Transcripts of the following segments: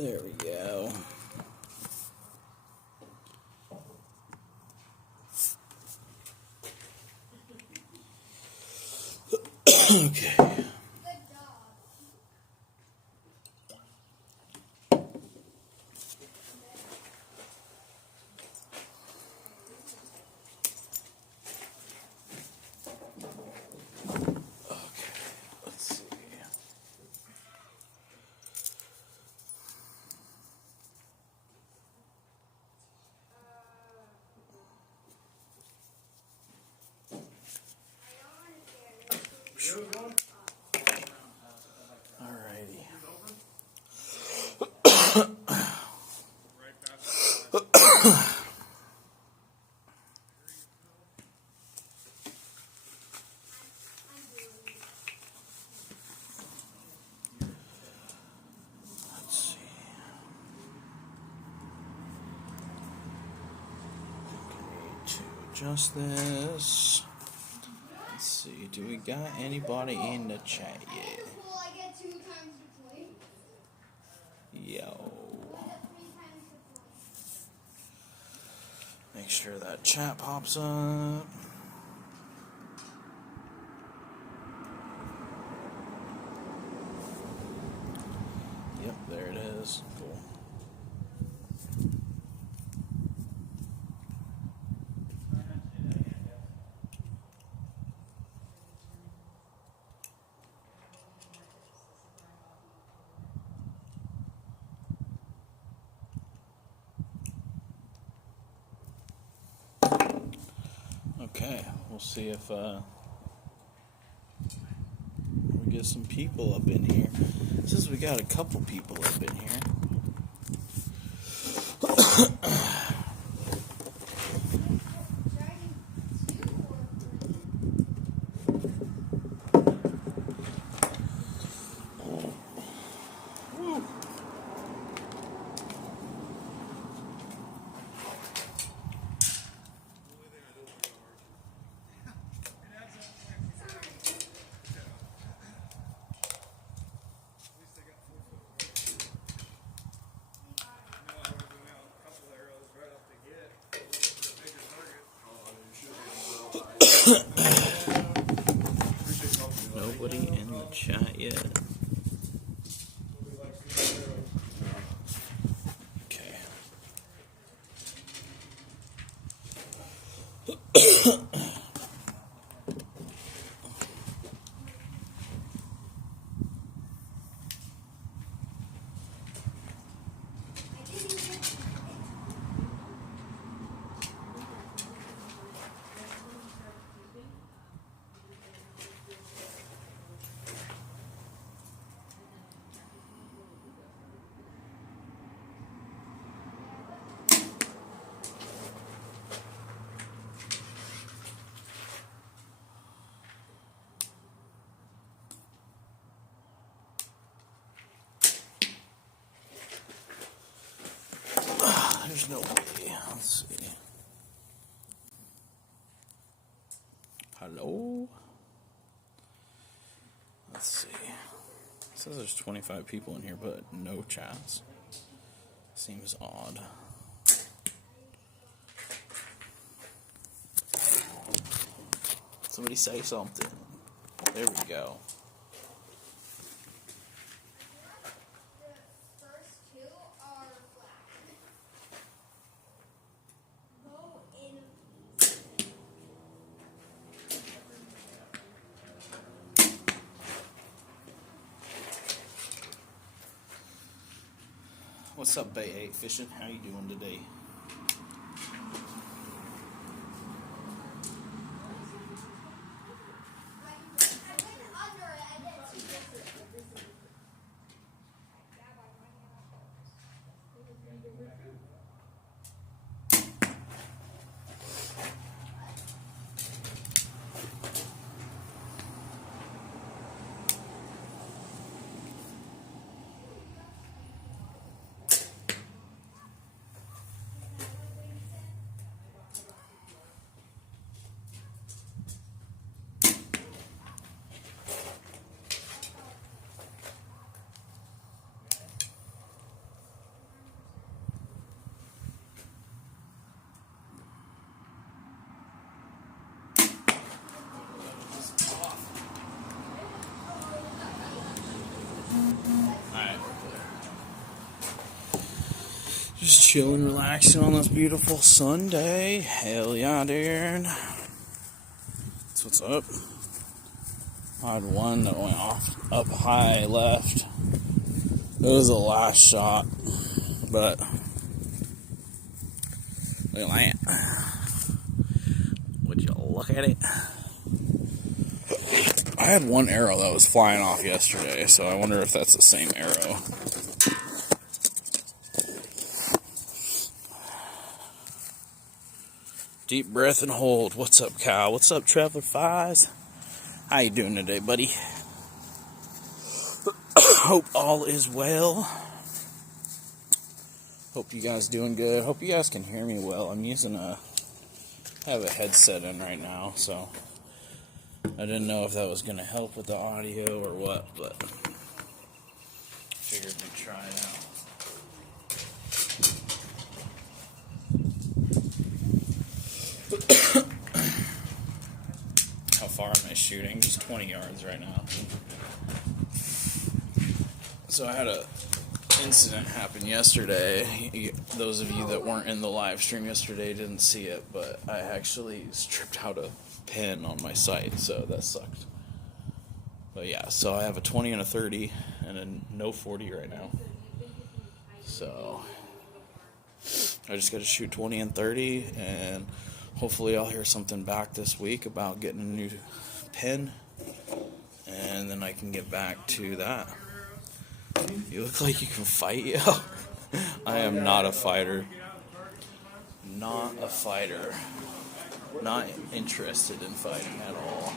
There we go. Okay. Alrighty. Let's see. Need to adjust this. Let's see, do we got anybody in the chat yet? Yo. Make sure that chat pops up. Yep, there it is. Cool. Okay, we'll see if we get some people up in here. Since we got a couple people up in here. Nobody in the chat yet. Okay. There's no way. Let's see. Hello? Let's see. It says there's 25 people in here, but no chats. Seems odd. Somebody say something. There we go. What's up, Bay 8 Fishing? How you doing today? chilling, relaxing on this beautiful Sunday. Hell yeah, dude. That's what's up. I had one that went off up high left. It was the last shot, but look at that. Would you look at it? I had one arrow that was flying off yesterday, so I wonder if that's the same arrow. Deep breath and hold. What's up, Kyle? What's up, Traveler Fives? How you doing today, buddy? Hope all is well. Hope you guys doing good. Hope you guys can hear me well. I have a headset in right now, so I didn't know if that was going to help with the audio or what, but figured we'd try it out. How far am I shooting? Just 20 yards right now. So I had a incident happen yesterday. Those of you that weren't in the live stream yesterday didn't see it, but I actually stripped out a pin on my sight, so that sucked. But yeah, so I have a 20 and a 30 and a no 40 right now. So I just got to shoot 20 and 30, and hopefully I'll hear something back this week about getting a new pin, and then I can get back to that. You look like you can fight, yo. I am not a fighter. Not a fighter. Not interested in fighting at all.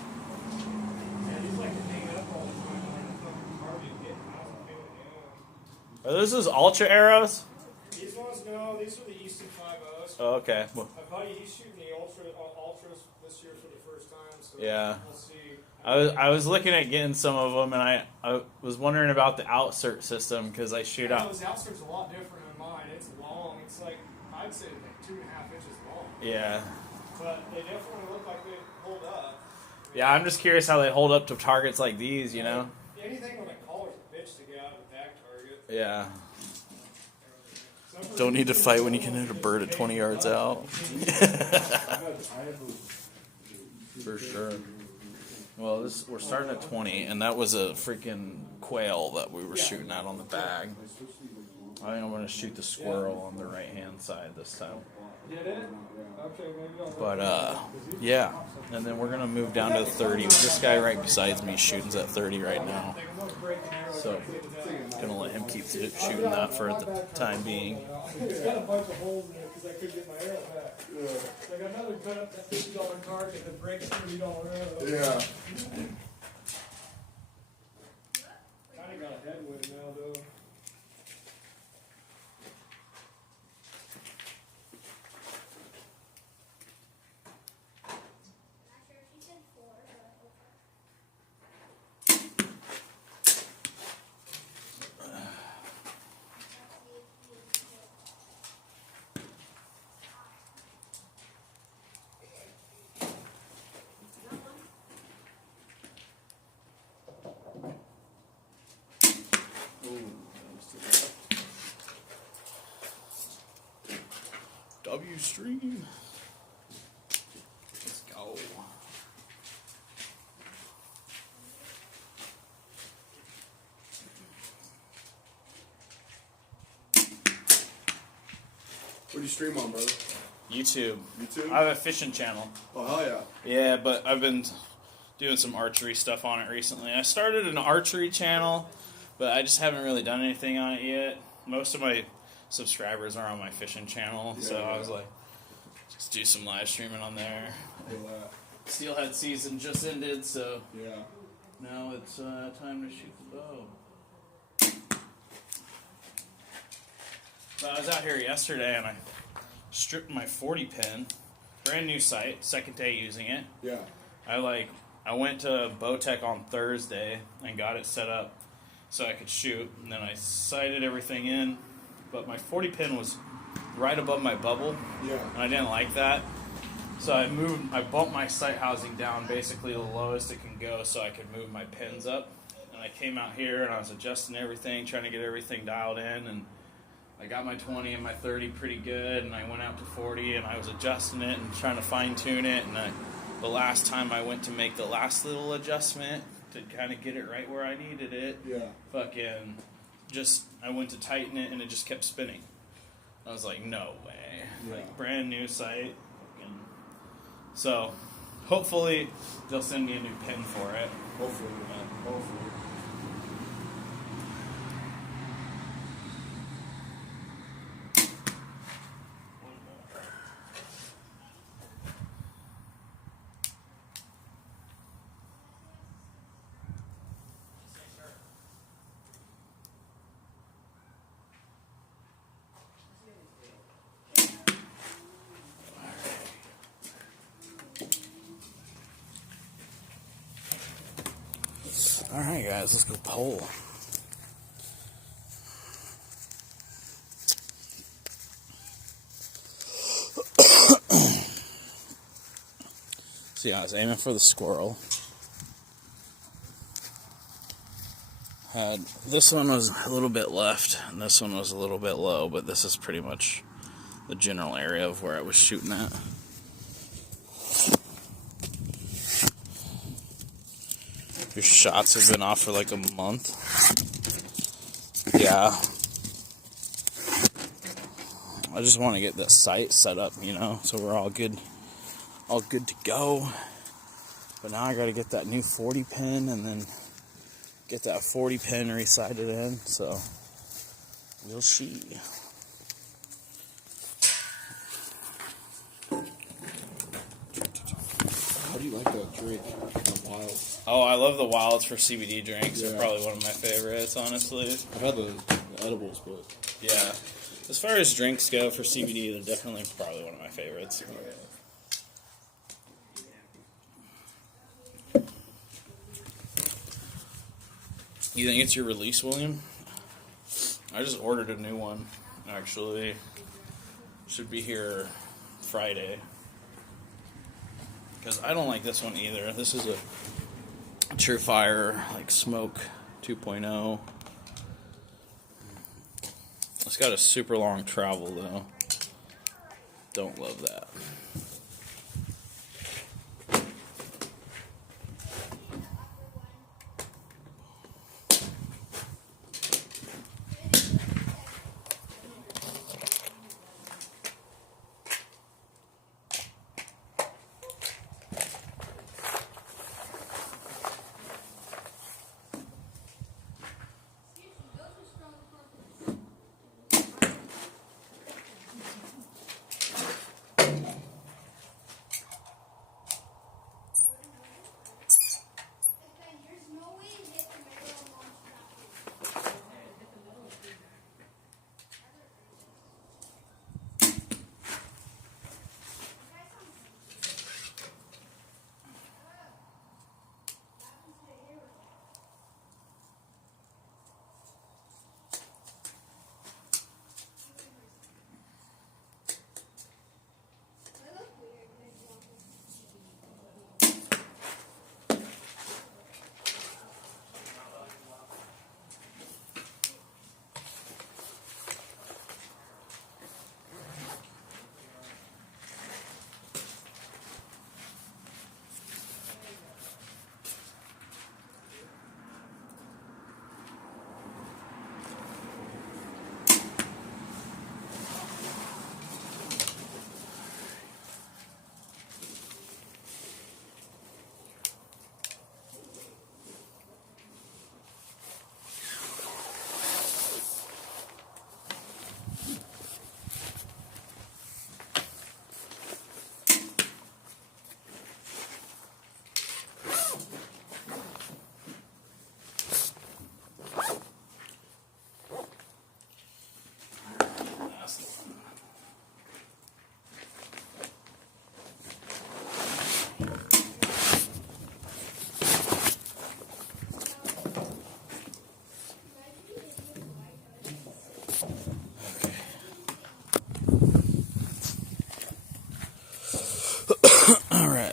Are those Ultra arrows? These ones, no, these are the Easton 5.0s. Oh, okay. My buddy, he's shooting the Ultras this year for the first time, so Yeah. we'll see. I was looking at getting some of them, and I was wondering about the outsert system, because I shoot out. Those outserts are a lot different than mine. It's long. It's like, I'd say like 2.5 inches long. Yeah. But they definitely look like they hold up. Yeah, I'm just curious how they hold up to targets like these, you know? Anything with a collar's a bitch to get out of a back target. Yeah. Don't need to fight when you can hit a bird at 20 yards out. For sure. Well, we're starting at 20, and that was a freaking quail that we were shooting at on the bag. I think I'm going to shoot the squirrel on the right-hand side this time. But, yeah. And then we're going to move down to the 30. This guy right beside me shooting's at 30 right now. So, going to let him keep shooting that for the time being. It's got a bunch of holes in it because I couldn't get my arrow back. So I got another cut up that $50 target that breaks $30 arrow. Yeah. Kinda got a headwind now though. W stream. Let's go. What do you stream on, brother? YouTube. YouTube? I have a fishing channel. Oh, hell yeah. Yeah, but I've been doing some archery stuff on it recently. I started an archery channel, but I just haven't really done anything on it yet. Most of my subscribers are on my fishing channel, so I was like, just do some live streaming on there. Steelhead season just ended, so Yeah. now it's time to shoot the bow. So I was out here yesterday and I stripped my 40 pin, brand new sight, second day using it. Yeah. I went to Bowtech on Thursday and got it set up so I could shoot, and then I sighted everything in, but my 40 pin was right above my bubble, Yeah. and I didn't like that. So I bumped my sight housing down basically the lowest it can go so I could move my pins up. And I came out here and I was adjusting everything, trying to get everything dialed in, and I got my 20 and my 30 pretty good, and I went out to 40, and I was adjusting it and trying to fine-tune it, and the last time I went to make the last little adjustment to kind of get it right where I needed it, fucking I went to tighten it, and it just kept spinning. I was like, no way. Like, brand new sight. So, hopefully, they'll send me a new pin for it. Hopefully, man. Hopefully. Alright guys, let's go pole. See, I was aiming for the squirrel. This one was a little bit left, and this one was a little bit low, but this is pretty much the general area of where I was shooting at. Your shots have been off for like a month. Yeah. I just want to get this sight set up, so we're all good to go. But now I got to get that new 40 pin and then get that 40 pin resighted in, so we'll see. How do you like that drink? The Wild. Oh, I love the Wilds for CBD drinks. They're probably one of my favorites, honestly. I've had the edibles, but yeah. As far as drinks go for CBD, they're definitely probably one of my favorites. You think it's your release, William? I just ordered a new one, actually. Should be here Friday. Because I don't like this one either. This is a Surefire, like, Smoke 2.0. It's got a super long travel, though. Don't love that.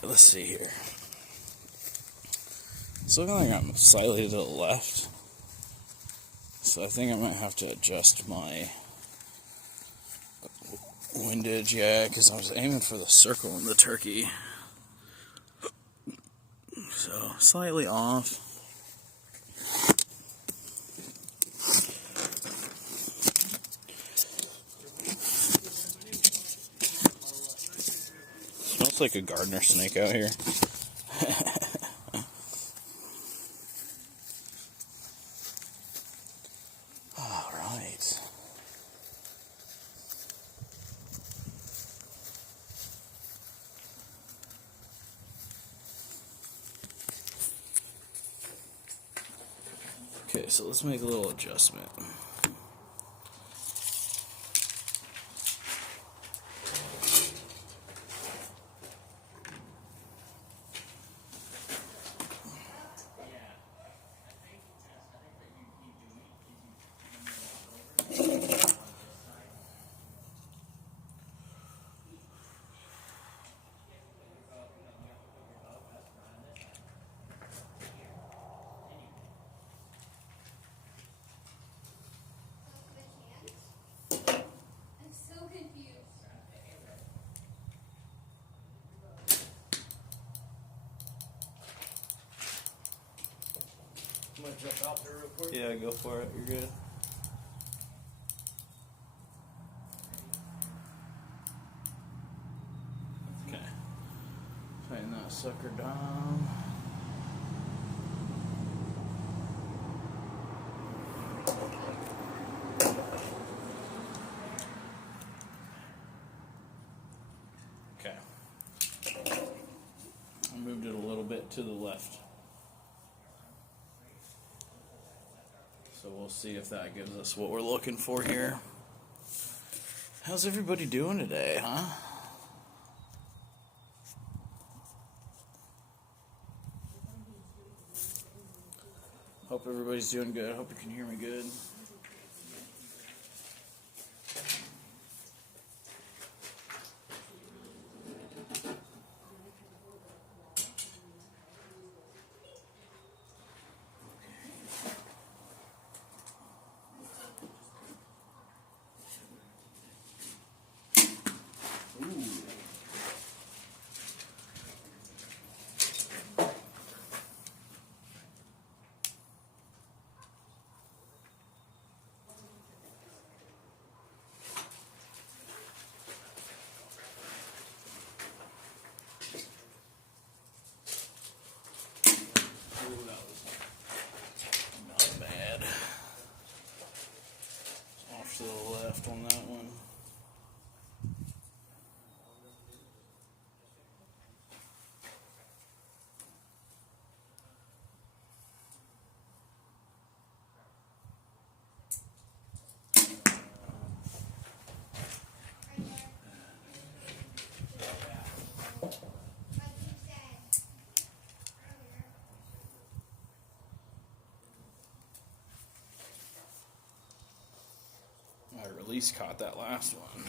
Let's see here. It's looking like I'm slightly to the left. So I think I might have to adjust my Windage, yeah, because I was aiming for the circle in the turkey. So, slightly off. Smells like a gardener snake out here. All right. Okay, so let's make a little adjustment. I'm gonna jump out there real quick. Yeah, go for it. You're good. Okay. Tighten that sucker down. Okay. I moved it a little bit to the left. So we'll see if that gives us what we're looking for here. How's everybody doing today, huh? Hope everybody's doing good. Hope you can hear me good. Not bad. Off to the left on that one. I release caught that last one.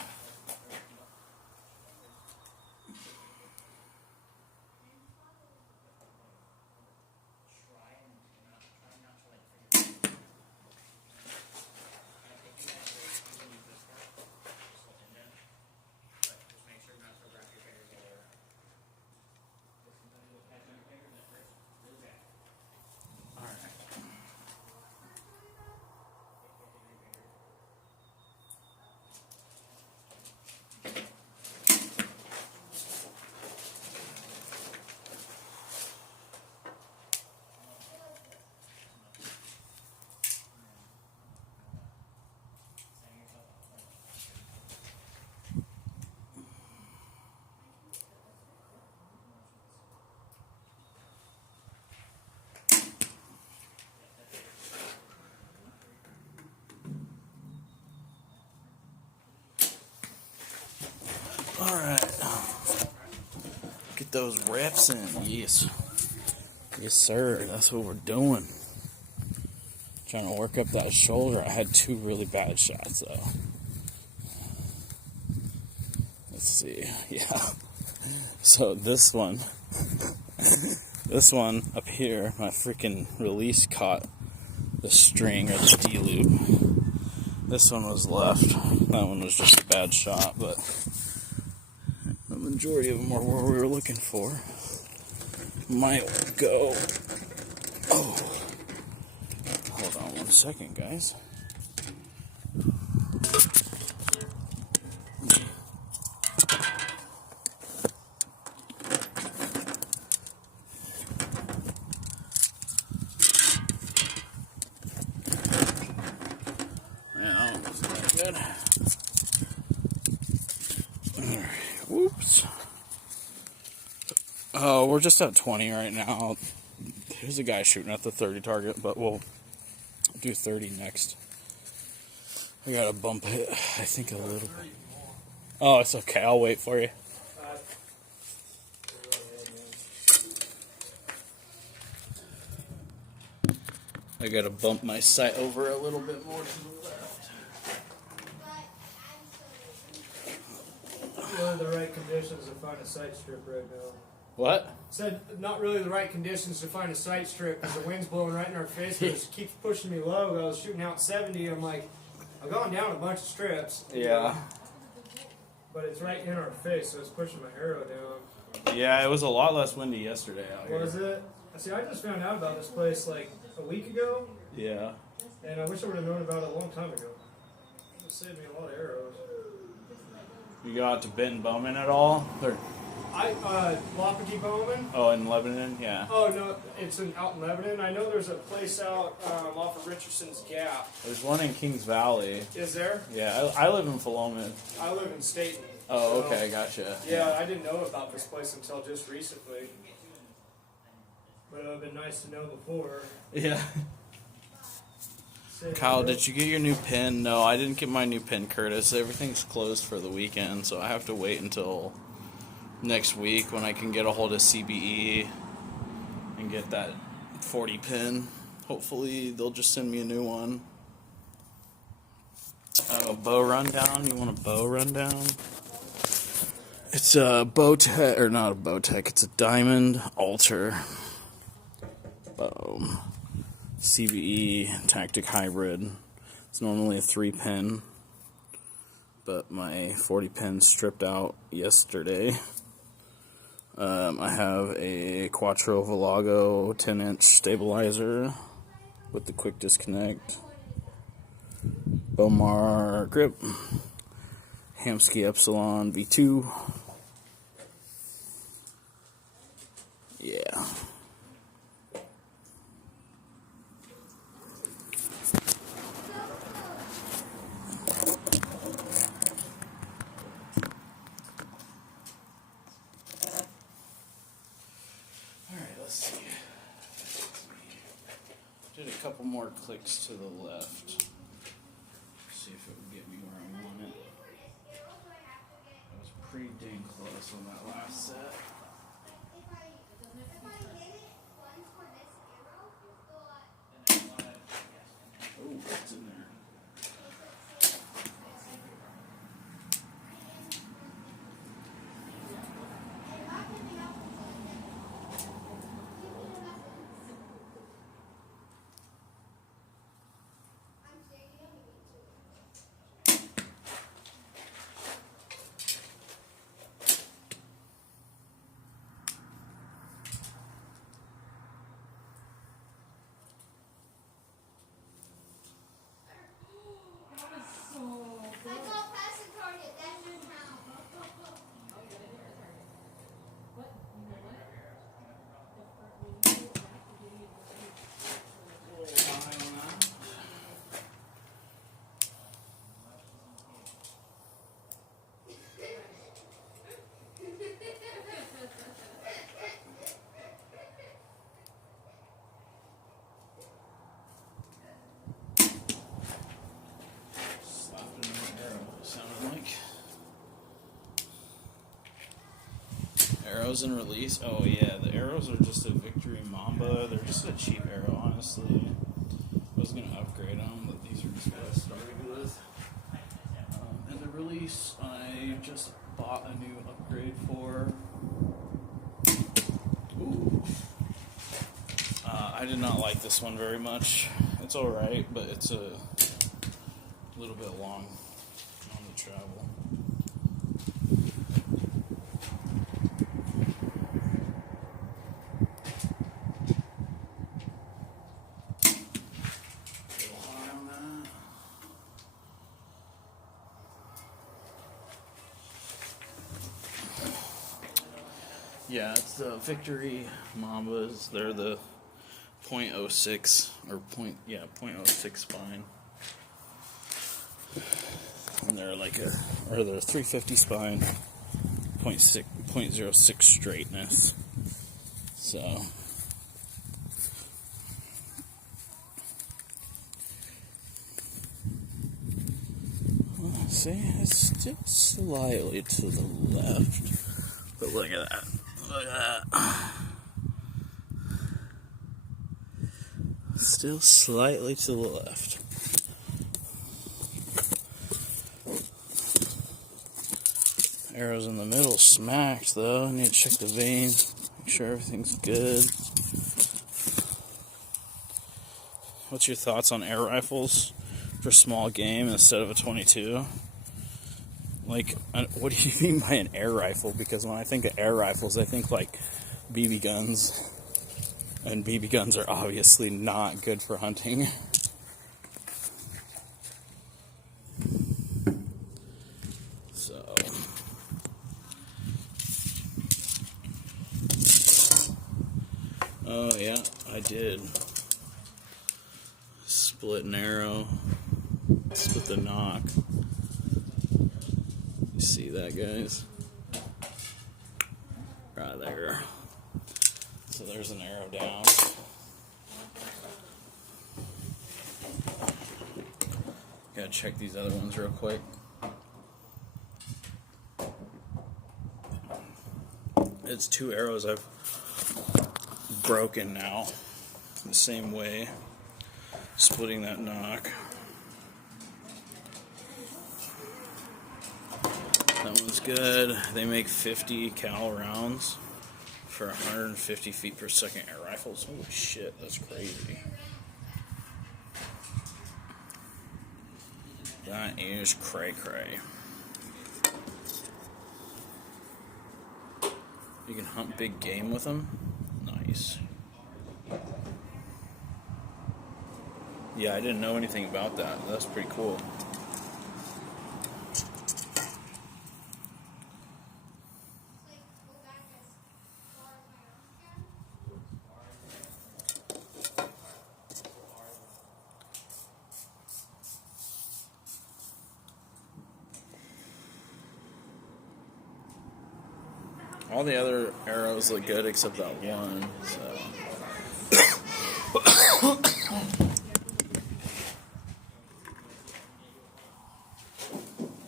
Alright. Get those reps in. Yes. Yes, sir. That's what we're doing. Trying to work up that shoulder. I had 2 really bad shots, though. Let's see. Yeah. So this one up here, my freaking release caught the string or the D-loop. This one was left. That one was just a bad shot, but the majority of them were where we were looking for. Might go. Oh. Hold on 1 second, guys. Yeah, that wasn't that good. Alright, whoops. Oh, we're just at 20 right now. There's a guy shooting at the 30 target, but we'll do 30 next. I gotta bump it, I think, a little bit. Oh, it's okay. I'll wait for you. I gotta bump my sight over a little bit more to the left. Really the right conditions to find a sight strip right now. What? Said not really the right conditions to find a sight strip because the wind's blowing right in our face. But it keeps pushing me low. I was shooting out 70. I'm like, I've gone down a bunch of strips. Yeah. But it's right in our face, so it's pushing my arrow down. Yeah, it was a lot less windy yesterday out here. Was it? See, I just found out about this place like a week ago, Yeah. and I wish I would have known about it a long time ago. It would saved me a lot of arrows. You go out to Benton Bowman at all? Or, Wapiti Bowman. oh, in Lebanon? Yeah. Oh no, it's out in Lebanon. I know there's a place out off of Richardson's Gap. There's one in Kings Valley. Is there? Yeah, I live in Philomath. I live in Staten. Oh, so, okay, gotcha. Yeah, I didn't know about this place until just recently. But it would have been nice to know before. Yeah. Kyle, did you get your new pin? No, I didn't get my new pin, Curtis. Everything's closed for the weekend, so I have to wait until next week when I can get a hold of CBE and get that 40 pin. Hopefully, they'll just send me a new one. Bow rundown. You want a bow rundown? It's a Bowtech, or not a Bowtech, it's a Diamond Alter bow. CBE Tactic Hybrid. It's normally a 3-pin, but my 40 pin stripped out yesterday. I have a Quattro Velago 10-inch stabilizer with the quick disconnect. Bomar grip. Hamsky Epsilon V2. Yeah. Let's see. Did a couple more clicks to the left. See if it would get me where I want it. I was pretty dang close on that last set. Oh, what's in there? Arrows and release. Oh yeah, the arrows are just a Victory Mamba. They're just a cheap arrow, honestly. I was gonna upgrade them, but these are just what I started with. And the release, I just bought a new upgrade for. Ooh. I did not like this one very much. It's alright, but it's a little bit long on the travel. Yeah, it's the Victory Mambas. They're the .06 or .06 spine, and they're like they're 350 spine, .06 straightness. So see, it's still slightly to the left, but look at that. Look at that. Still slightly to the left. Arrows in the middle smacked though. I need to check the veins, make sure everything's good. What's your thoughts on air rifles for small game instead of a 22? Like, what do you mean by an air rifle? Because when I think of air rifles, I think like BB guns. And BB guns are obviously not good for hunting. So, oh yeah, I did. Split an arrow. Split the knock. You see that, guys? Right there. So there's an arrow down. Gotta check these other ones real quick. It's 2 arrows I've broken now. The same way. Splitting that knock. That one's good. They make 50 cal rounds for 150 feet per second air rifles. Holy shit, that's crazy. That is cray-cray. You can hunt big game with them? Nice. Yeah, I didn't know anything about that. That's pretty cool. All the other arrows look good except that one, so.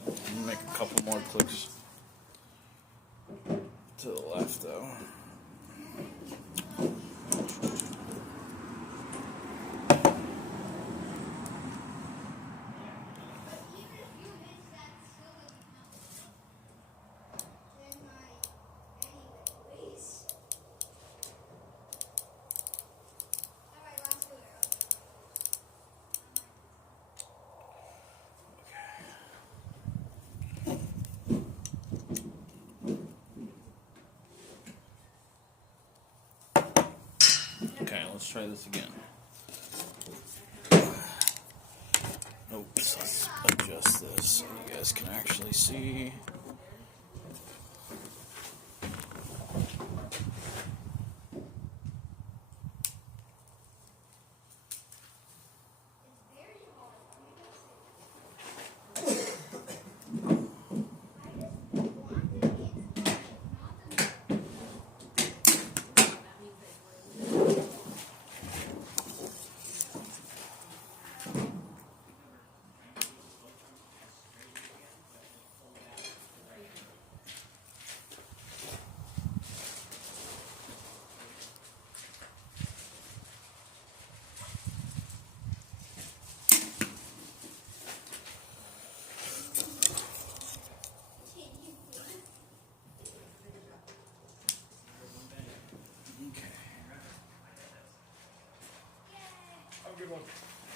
I'm gonna make a couple more clicks to the left, though. Okay, let's try this again. Oops, let's adjust this so you guys can actually see.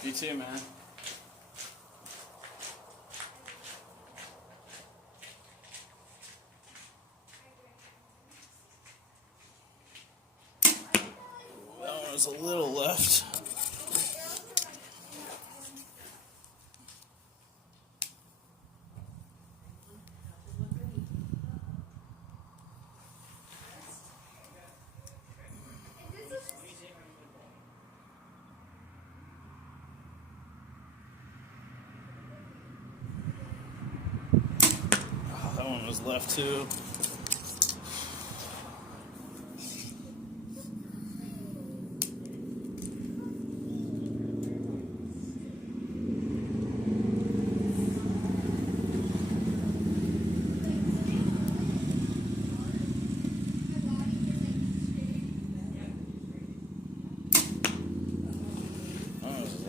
You too, man. was a little left. Oh, that one was left too.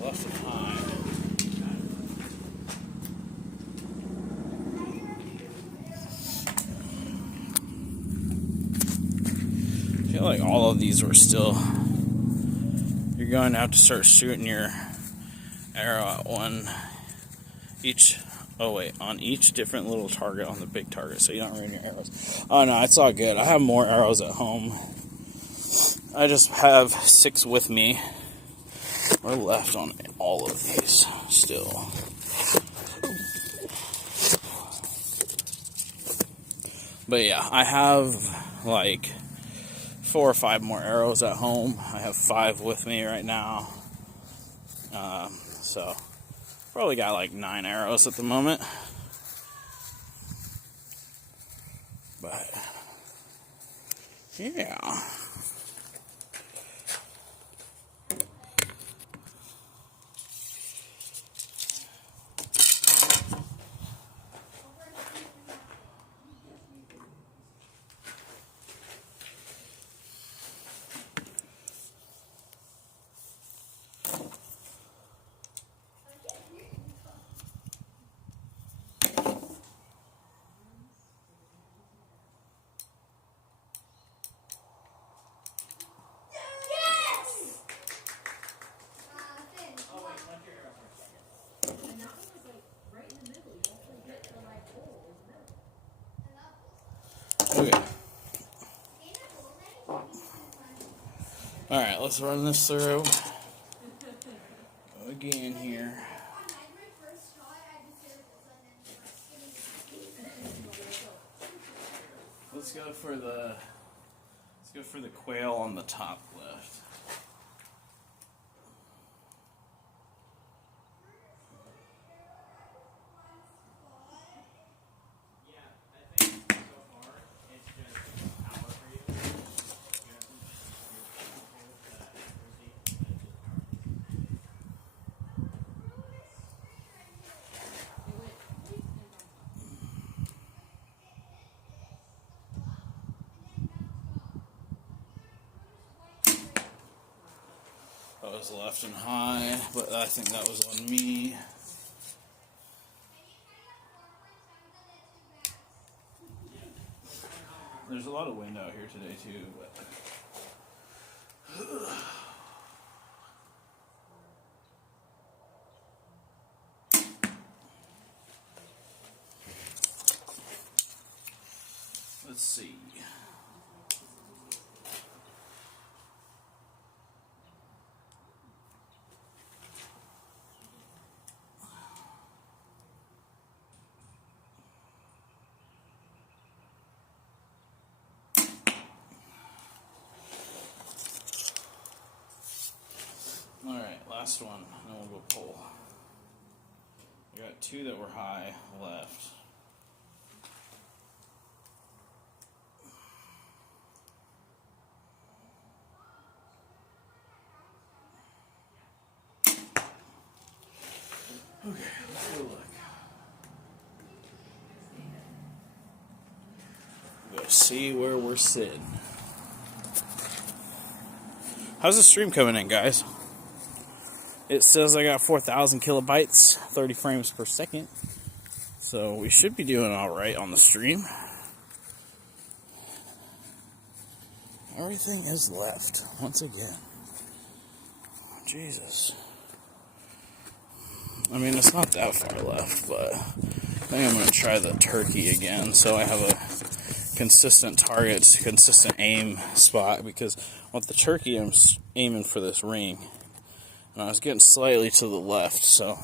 Left and high. I feel like all of these were still. You're going to have to start shooting your arrow at one each. Oh wait, on each different little target on the big target, so you don't ruin your arrows. Oh no, it's all good. I have more arrows at home. I just have 6 with me. We're left on all of these still. But yeah, I have like 4 or 5 more arrows at home. I have 5 with me right now. So probably got like 9 arrows at the moment. But yeah. Okay. Alright, let's run this through again here. Let's go for the quail on the top left. That was left and high, but I think that was on me. There's a lot of wind out here today too, but let's see. Alright, last one, and we'll go pull. We got 2 that were high left. Okay, let's go look. We'll go see where we're sitting. How's the stream coming in, guys? It says I got 4,000 kilobytes, 30 frames per second. So we should be doing alright on the stream. Everything is left, once again. Jesus. I mean, it's not that far left, but I think I'm going to try the turkey again, so I have a consistent targets, consistent aim spot, because with the turkey I'm aiming for this ring, and I was getting slightly to the left, so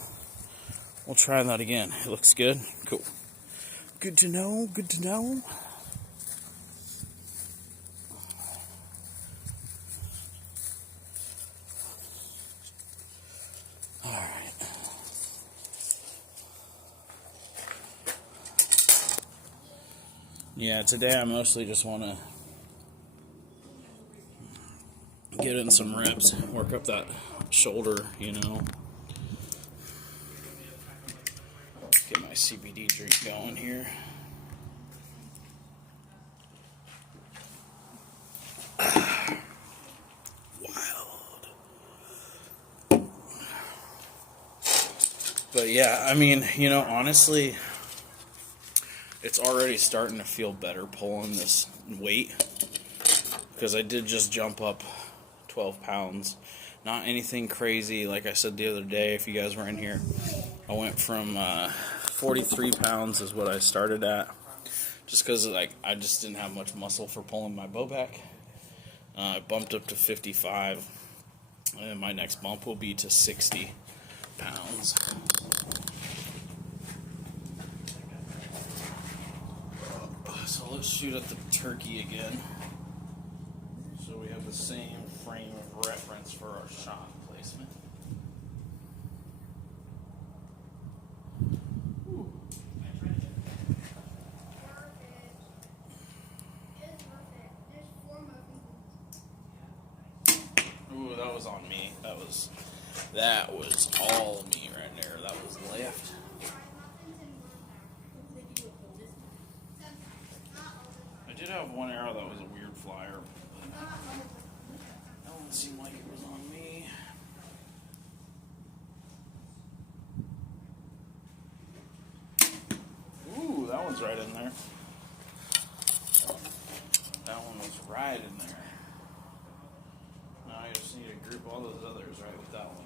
we'll try that again. It looks good. Cool. Good to know. Good to know. All right. Yeah, today I mostly just want to get in some reps, work up that shoulder, you know. Get my CBD drink going here. Wild. But yeah, I mean, you know, honestly, it's already starting to feel better pulling this weight, because I did just jump up 12 pounds. Not anything crazy. Like I said the other day, if you guys were in here, I went from 43 pounds is what I started at, just because like I just didn't have much muscle for pulling my bow back. I bumped up to 55, and my next bump will be to 60 pounds. So let's shoot at the turkey again, so we have the same frame of reference for our shot placement. Ooh, that was on me. That was all me right there. That was left. I did have one arrow that was a weird flyer. That one seemed like it was on me. Ooh, that one's right in there. That one was right in there. Now I just need to group all those others right with that one.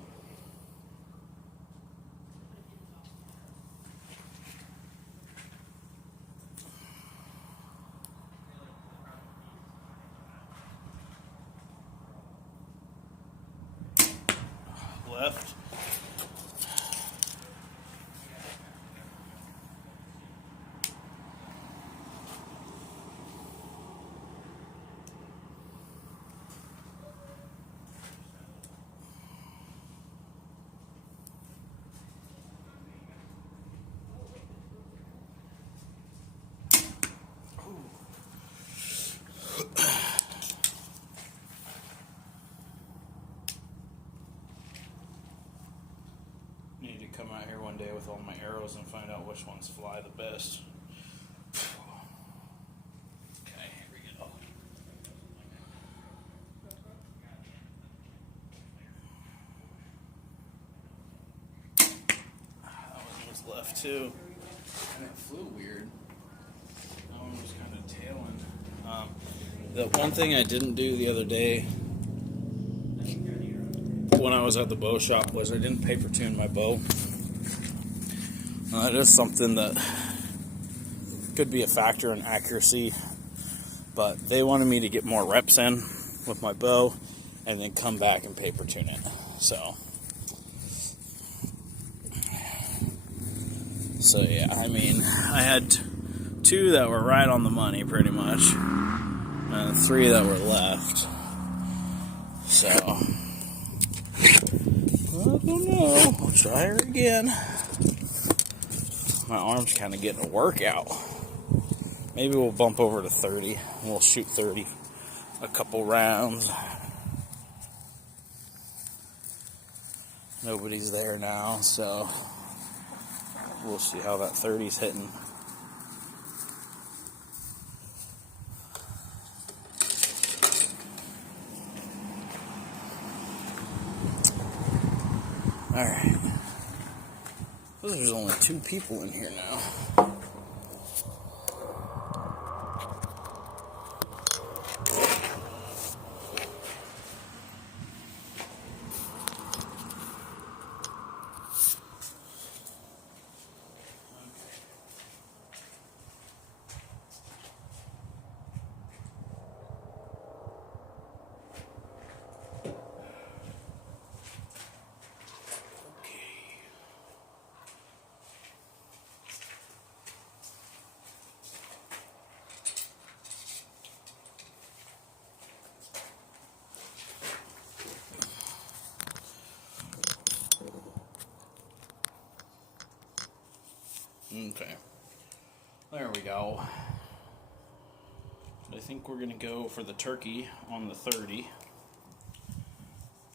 Left. Need to come out here one day with all my arrows and find out which ones fly the best. Okay, here we go. That one was left too. And it flew weird. That one was kind of tailing. The one thing I didn't do the other day when I was at the bow shop was I didn't paper tune my bow. It is something that could be a factor in accuracy, but they wanted me to get more reps in with my bow and then come back and paper tune it. So yeah, I mean, I had two that were right on the money pretty much, and three that were left. So I don't know. I'll try her again. My arm's kind of getting a workout. Maybe we'll bump over to 30. We'll shoot 30 a couple rounds. Nobody's there now, so we'll see how that 30's hitting. Alright. There's only 2 people in here now. Okay. There we go. I think we're going to go for the turkey on the 30.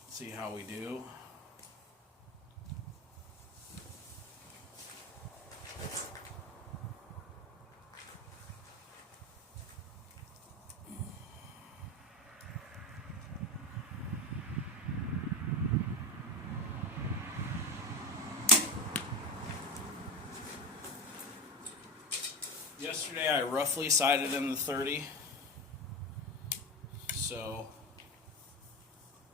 See how we do. Yesterday I roughly sighted in the 30, so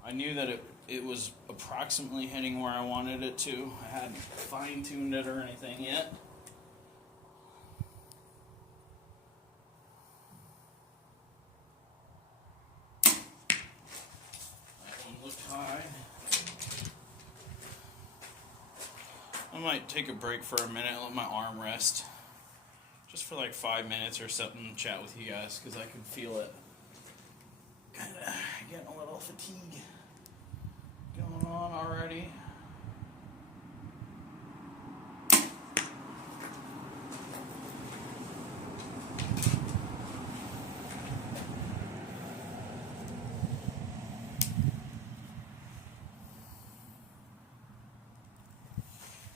I knew that it was approximately hitting where I wanted it to. I hadn't fine-tuned it or anything yet. That one looked high. I might take a break for a minute and let my arm rest. Just for like 5 minutes or something, and chat with you guys, because I can feel it kind of getting a little fatigue going on already.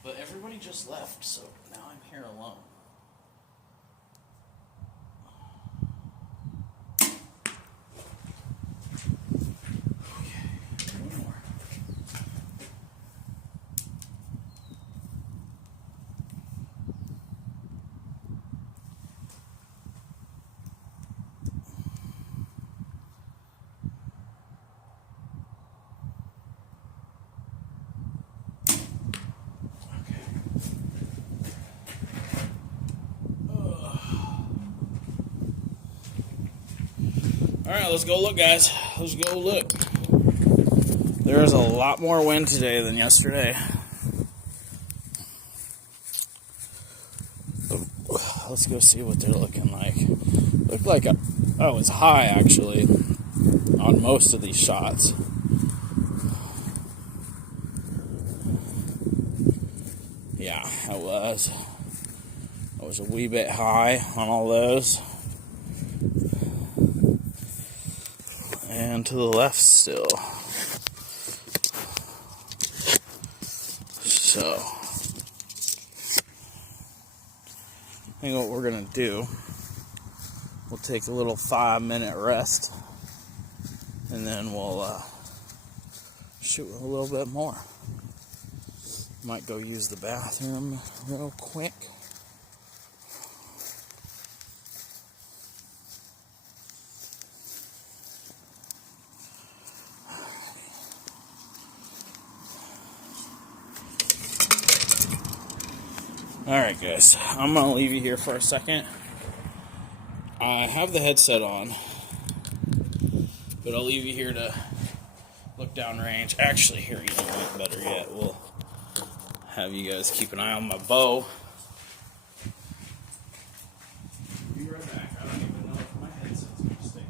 But everybody just left, so now I'm here alone. Alright, let's go look, guys. Let's go look. There's a lot more wind today than yesterday. Let's go see what they're looking like. Looked like I was high, actually, on most of these shots. Yeah, I was. I was a wee bit high on all those. And to the left still. So, I think what we're going to do, we'll take a little 5-minute rest, and then we'll shoot a little bit more. Might go use the bathroom real quick. Alright guys, I'm going to leave you here for a second. I have the headset on, but I'll leave you here to look downrange. Actually, here, you know what, better yet, we'll have you guys keep an eye on my bow. Be right back. I don't even know if my headset's going to stay.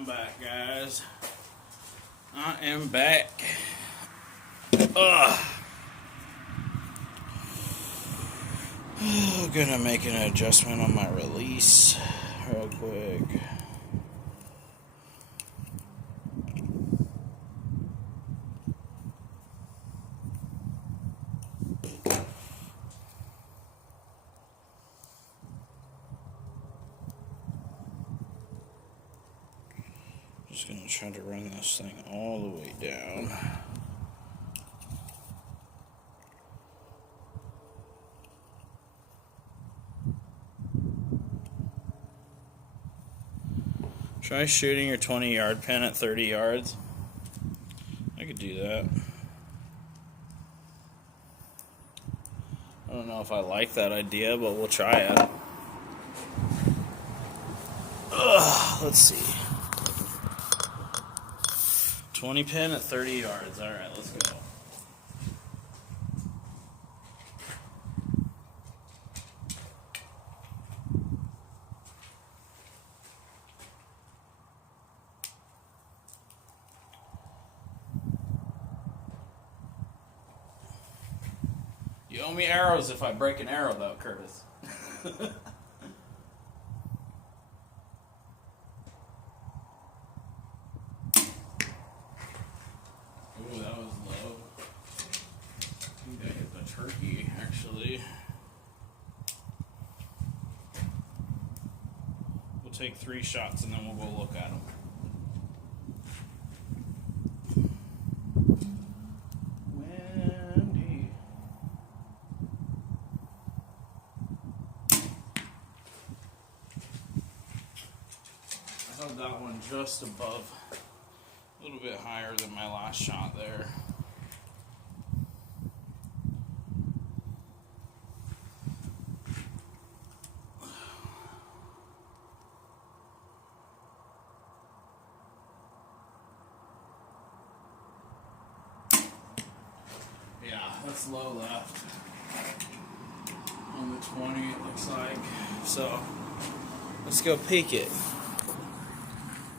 I'm back, guys. I am back. Ugh. Gonna make an adjustment on my release real quick. Just gonna try to run this thing all the way down. Try shooting your 20-yard pin at 30 yards. I could do that. I don't know if I like that idea, but we'll try it. Let's see. 20 pin at 30 yards. Alright, let's go. You owe me arrows if I break an arrow, though, Curtis. Ooh, that was low. I think I hit the turkey, actually. We'll take 3 shots and then we'll go look at them. Wendy. I held that one just above. A little bit higher than my last shot there. Yeah, that's low left. On the 20 it looks like. So, let's go peek it.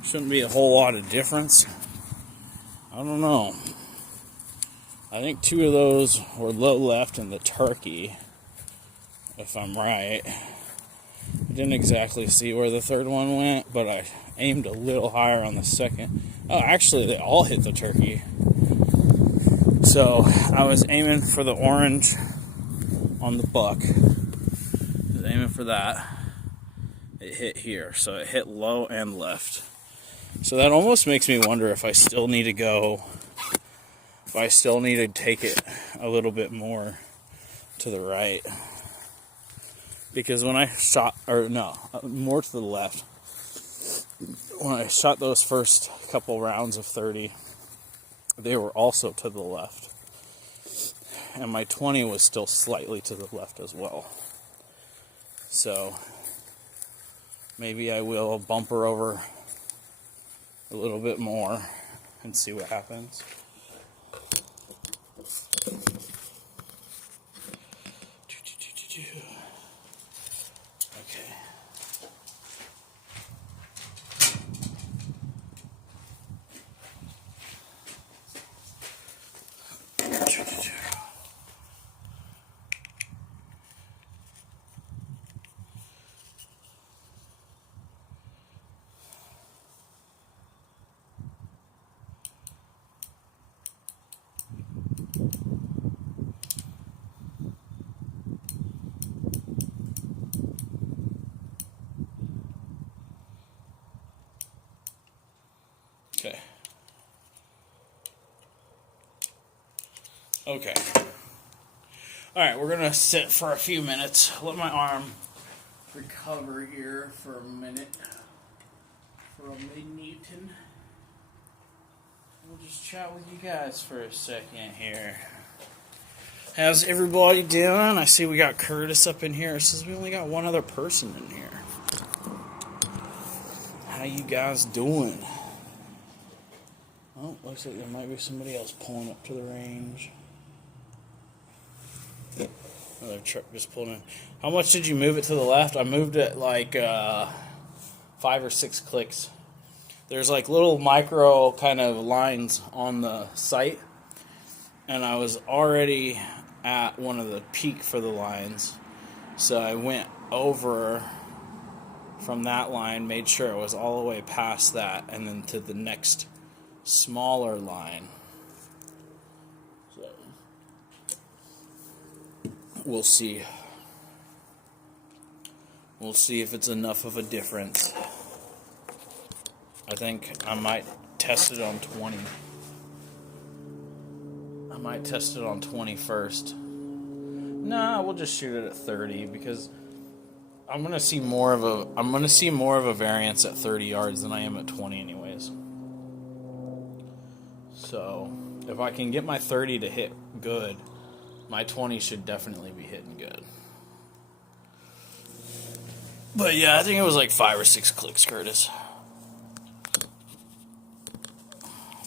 Shouldn't be a whole lot of difference. I don't know. I think 2 of those were low left in the turkey, if I'm right. I didn't exactly see where the 3rd one went, but I aimed a little higher on the 2nd. Oh, actually, they all hit the turkey. So, I was aiming for the orange on the buck. I was aiming for that. It hit here, so it hit low and left. So that almost makes me wonder if I still need to go, if I still need to take it a little bit more to the right. Because when I shot, or no, more to the left. When I shot those first couple rounds of 30, they were also to the left. And my 20 was still slightly to the left as well. So maybe I will bumper over a little bit more and see what happens. Okay. Okay. Okay. Alright, we're going to sit for a few minutes. Let my arm recover here for a minute. For a mid-Newton. We'll just chat with you guys for a second here. How's everybody doing? I see we got Curtis up in here. It says we only got one other person in here. How you guys doing? Oh, looks like there might be somebody else pulling up to the range. Another truck just pulled in. How much did you move it to the left? I moved it like 5 or 6 clicks. there's like little micro kind of lines on the sight, and I was already at one of the peak for the lines, so I went over from that line, made sure it was all the way past that, and then to the next smaller line. So we'll see. We'll see if it's enough of a difference. I think I might test it on 20. I might test it on 20 first. Nah, we'll just shoot it at 30 because I'm gonna see more of a variance at 30 yards than I am at 20 anyways. So if I can get my 30 to hit good, my 20 should definitely be hitting good. But yeah, I think it was like 5 or 6 clicks, Curtis.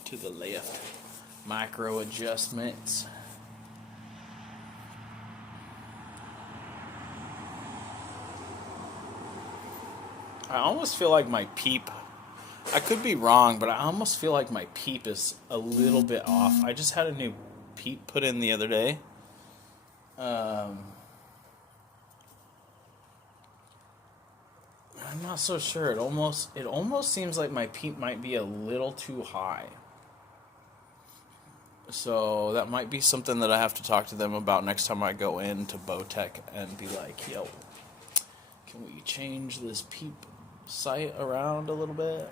To the left. Micro adjustments. I almost feel like my peep, I could be wrong, but I almost feel like my peep is a little bit off. I just had a new peep put in the other day. I'm not so sure. It almost seems like my peep might be a little too high. So that might be something that I have to talk to them about next time I go into Bowtech and be like, yo, can we change this peep sight around a little bit?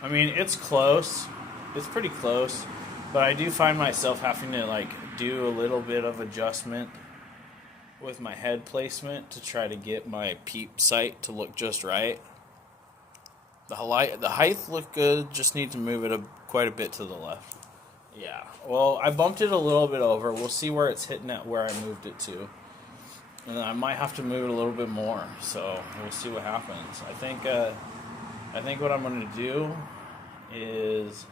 I mean, it's close. It's pretty close. But I do find myself having to, like, do a little bit of adjustment with my head placement to try to get my peep sight to look just right. The height looked good, just need to move it quite a bit to the left. Yeah, well, I bumped it a little bit over. We'll see where it's hitting at where I moved it to. And then I might have to move it a little bit more, so we'll see what happens. I think what I'm going to do is,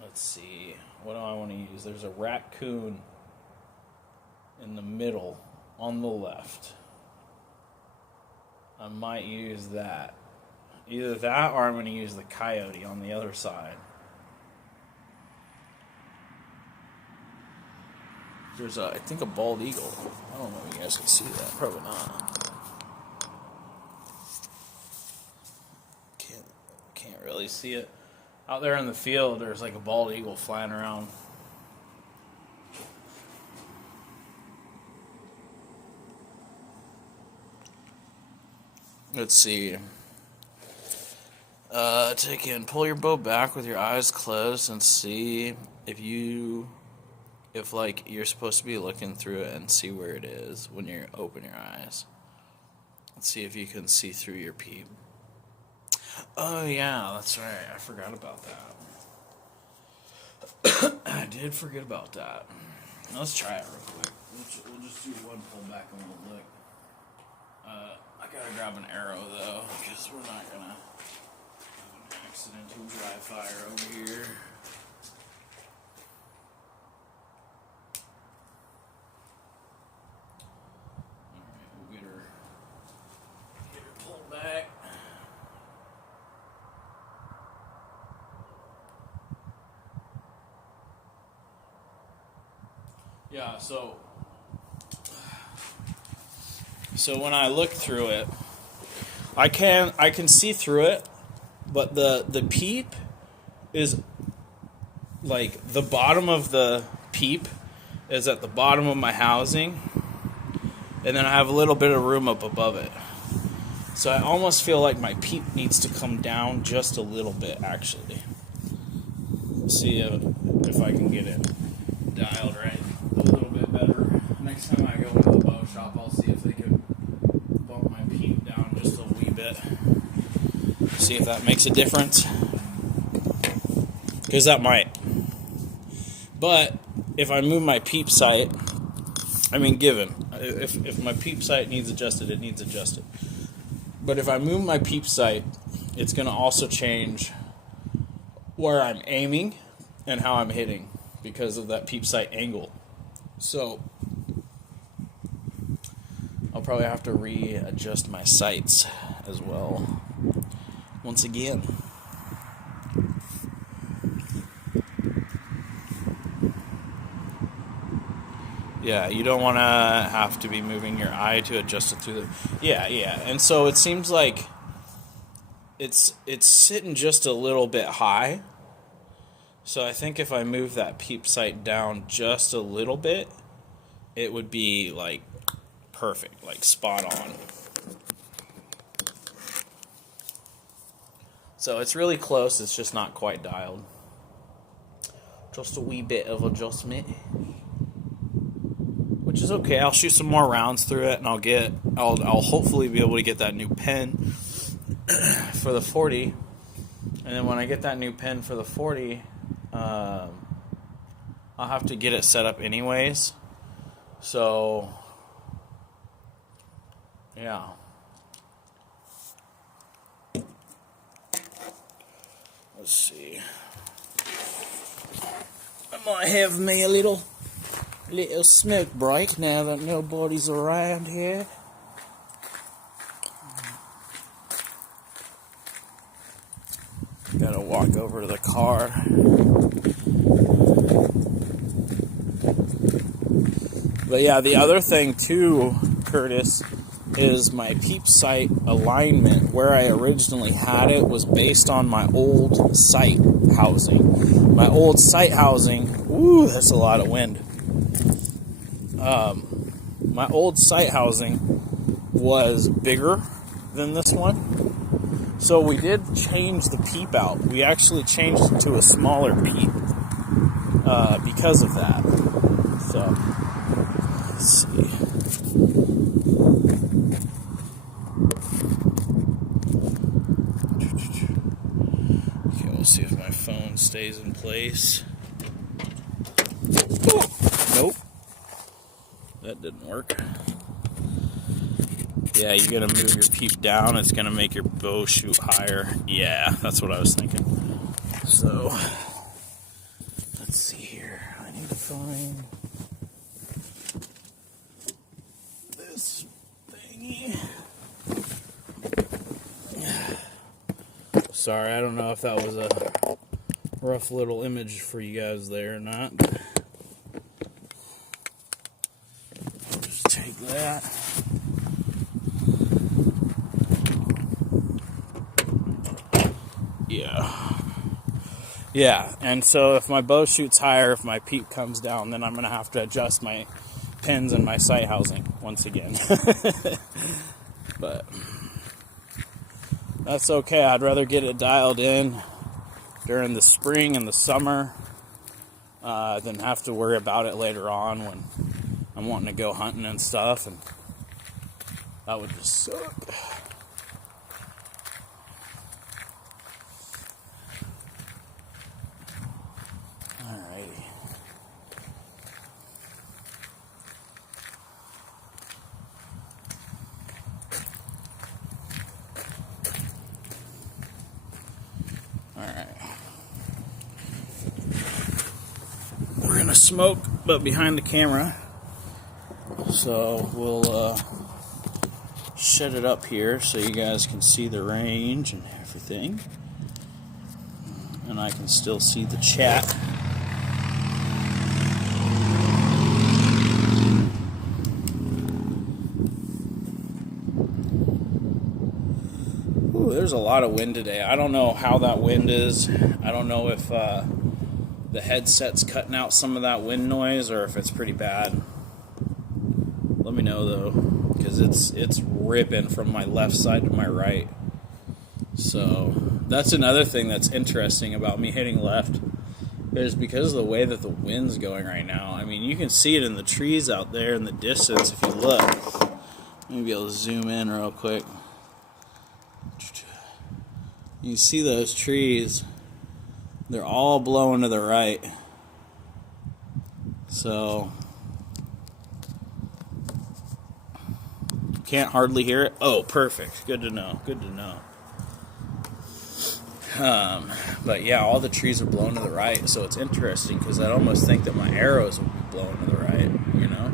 let's see, what do I want to use? There's a raccoon in the middle on the left. I might use that. Either that or I'm going to use the coyote on the other side. There's I think a bald eagle. I don't know if you guys can see that. Probably not. Can't really see it. Out there in the field, there's like a bald eagle flying around. Let's see. Pull your bow back with your eyes closed and see if like you're supposed to be looking through it and see where it is when you open your eyes. Let's see if you can see through your peep. Oh yeah, that's right. I forgot about that. I did forget about that. Let's try it real quick. We'll just do one pull back and we'll look. I gotta grab an arrow though, because we're not gonna have an accidental dry fire over here. Alright, we'll get her pulled back. Yeah, so when I look through it, I can see through it, but the peep is like the bottom of the peep is at the bottom of my housing, and then I have a little bit of room up above it. So I almost feel like my peep needs to come down just a little bit, actually. See if I can get it dialed right a little bit better. Next time I go into the bow shop, I'll see if they can bump my peep down just a wee bit. See if that makes a difference. Because that might. But if I move my peep sight, I mean, given, if my peep sight needs adjusted, it needs adjusted. But if I move my peep sight, it's going to also change where I'm aiming and how I'm hitting because of that peep sight angle. So I'll probably have to readjust my sights as well once again. Yeah, you don't want to have to be moving your eye to adjust it through the... Yeah. And so it seems like it's sitting just a little bit high. So I think if I move that peep sight down just a little bit, it would be like perfect, like spot on. So it's really close, it's just not quite dialed. Just a wee bit of adjustment, which is okay. I'll shoot some more rounds through it, and I'll hopefully be able to get that new pen for the 40. And then when I get that new pen for the 40, I'll have to get it set up anyways. So yeah. Let's see. I might have me a little smoke break now that nobody's around here. Gotta walk over to the car. But yeah, the other thing too, Curtis, is my peep sight alignment. Where I originally had it was based on my old sight housing. My old sight housing, ooh, that's a lot of wind. My old sight housing was bigger than this one. So we did change the peep out. We actually changed it to a smaller peep because of that. So, let's see. Okay, we'll see if my phone stays in place. Nope. That didn't work. Yeah, you gotta move your peep down. It's gonna make your bow shoot higher. Yeah, that's what I was thinking. So, let's see here. I need to find this thingy. Sorry, I don't know if that was a rough little image for you guys there or not. Just take that. Yeah, and so if my bow shoots higher, if my peep comes down, then I'm going to have to adjust my pins and my sight housing once again. But that's okay. I'd rather get it dialed in during the spring and the summer than have to worry about it later on when I'm wanting to go hunting and stuff, and that would just suck. We're gonna smoke, but behind the camera. So we'll shut it up here so you guys can see the range and everything, and I can still see the chat. Ooh, there's a lot of wind today. I don't know how that wind is. I don't know if the headset's cutting out some of that wind noise or if it's pretty bad. Let me know though, because it's ripping from my left side to my right. So that's another thing that's interesting about me hitting left, is because of the way that the wind's going right now. I mean, you can see it in the trees out there in the distance if you look. Let me be able to zoom in real quick. You see those trees. They're all blowing to the right. So, can't hardly hear it. Oh, perfect. Good to know. Good to know. But yeah, all the trees are blown to the right, so it's interesting because I'd almost think that my arrows would be blown to the right, you know?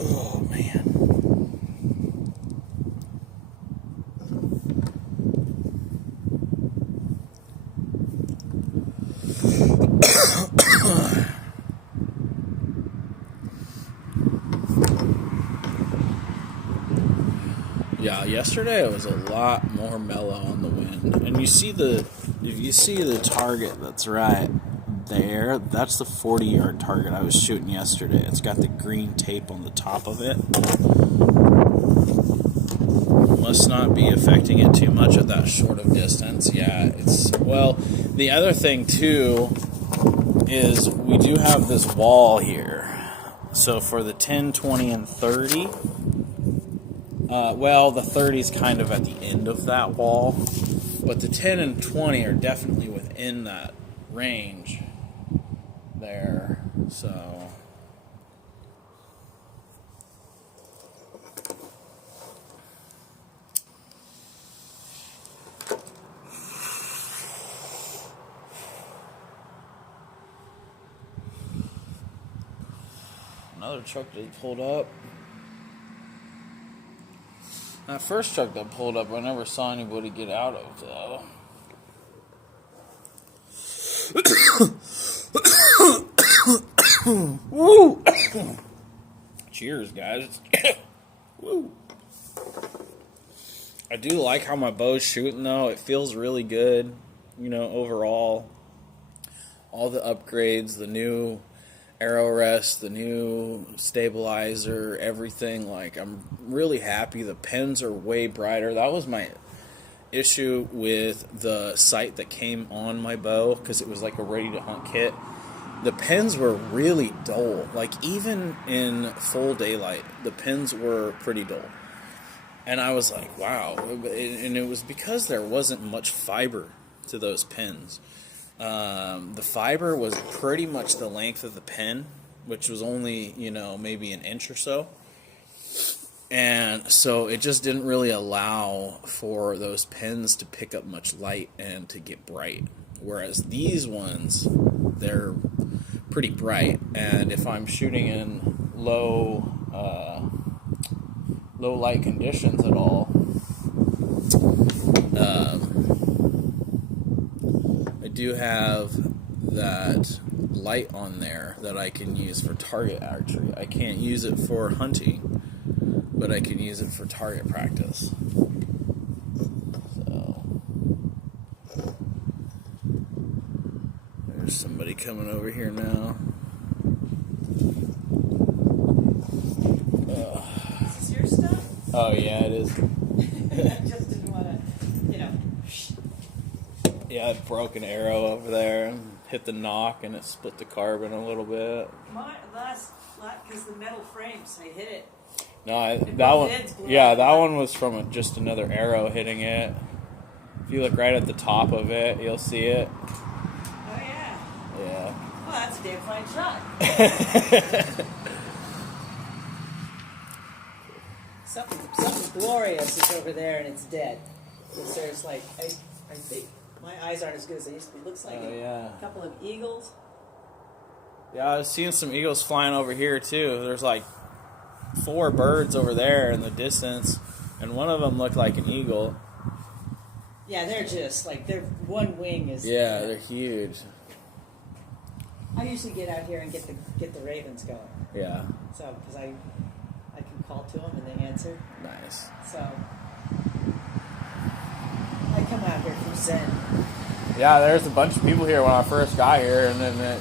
Oh, man. Yeah, yesterday it was a lot more mellow on the wind. And if you see the target that's right there, that's the 40-yard target I was shooting yesterday. It's got the green tape on the top of it. Must not be affecting it too much at that short of distance. Yeah, the other thing too is we do have this wall here. So for the 10, 20, and 30, the 30 is kind of at the end of that wall, but the 10 and 20 are definitely within that range there, so... Another truck just pulled up. That first truck that pulled up, I never saw anybody get out of, though. Woo! Cheers, guys. Woo! I do like how my bow's shooting, though. It feels really good, overall. All the upgrades, the new arrow rest, the new stabilizer, everything. I'm really happy. The pins are way brighter. That was my issue with the sight that came on my bow, because it was like a ready to hunt kit. The pins were really dull. Even in full daylight, the pins were pretty dull. And I was like, wow. And it was because there wasn't much fiber to those pins. The fiber was pretty much the length of the pin, which was only, maybe an inch or so. And so it just didn't really allow for those pins to pick up much light and to get bright. Whereas these ones, they're pretty bright. And if I'm shooting in low light conditions at all, I do have that light on there that I can use for target archery. I can't use it for hunting, but I can use it for target practice. So there's somebody coming over here now. Is this your stuff? Oh yeah, it is. I just didn't want to, Yeah, I broke an arrow over there and hit the knock, and it split the carbon a little bit. My last, because the metal frames, I hit it. No, that one was from just another arrow hitting it. If you look right at the top of it, you'll see it. Oh yeah. Yeah. Well, that's a damn fine shot. Something glorious is over there, and it's dead. There's I think my eyes aren't as good as they used to be. It looks like a couple of eagles. Yeah, I was seeing some eagles flying over here too. There's 4 birds over there in the distance, and one of them looked like an eagle. Yeah, they're just their one wing is. Yeah, they're huge. I usually get out here and get the ravens going. Yeah. So because I can call to them and they answer. Nice. So I come out here from Zen. Yeah, there's a bunch of people here when I first got here, and then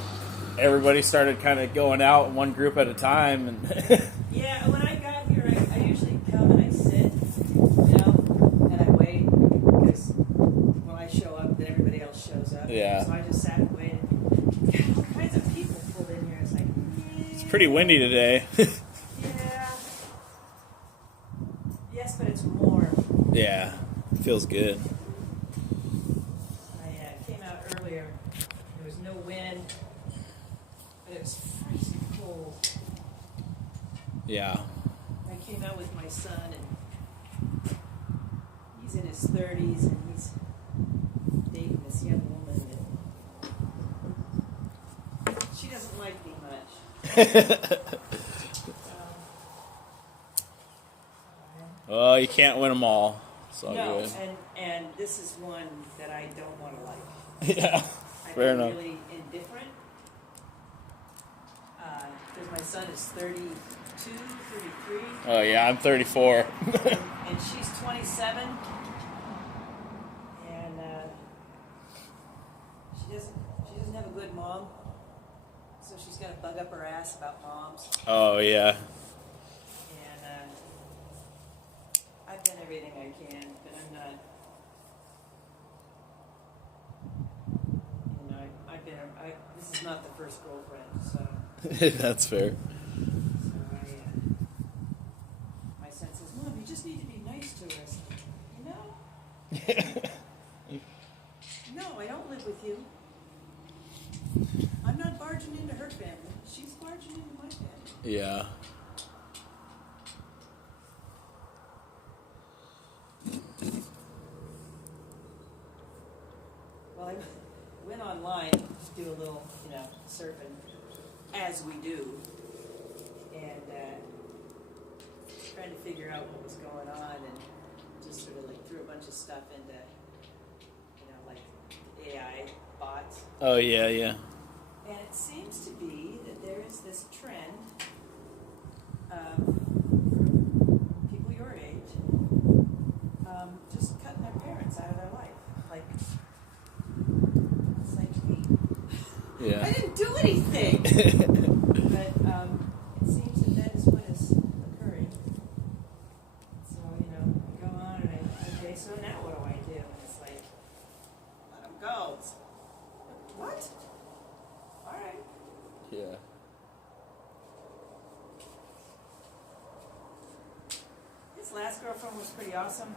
everybody started kind of going out in one group at a time. And Yeah, when I got here, I usually come and I sit, and I wait, because when I show up, then everybody else shows up. Yeah. So I just sat and waited. God, all kinds of people pretty windy today. Yeah. Yes, but it's warm. Yeah, feels good. I came out earlier. There was no wind, but it was freezing cold. Yeah. I came out with my son, and he's in his 30s, and he's dating this young woman that she doesn't like me much. Well, you can't win them all. It's all No, good. and this is one that I don't want to like. Yeah, I'm fair enough. really indifferent. Because my son is 32, 33. Oh yeah, I'm 34. And she's 27. And she doesn't have a good mom. So she's got to bug up her ass about moms. Oh yeah. And I've done everything I can, but I'm not. You know, this is not the first girlfriend, so. That's fair. So my son says, Mom, you just need to be nice to her. I said, no, I don't live with you. I'm not barging into her family. She's barging into my family. Yeah. Well, I went online to do a little, surfing, as we do, and trying to figure out what was going on, and just sort of like threw a bunch of stuff into, like AI bots. Oh yeah, yeah. And it seems to be that there is this trend of people your age just cutting their parents out of their life. Like, it's like me. Yeah. I didn't do anything. But it seems that is what is occurring. So, I go on and okay, so now what do I do? And it's like, let them go. It's, what? All right. Yeah. His last girlfriend was pretty awesome.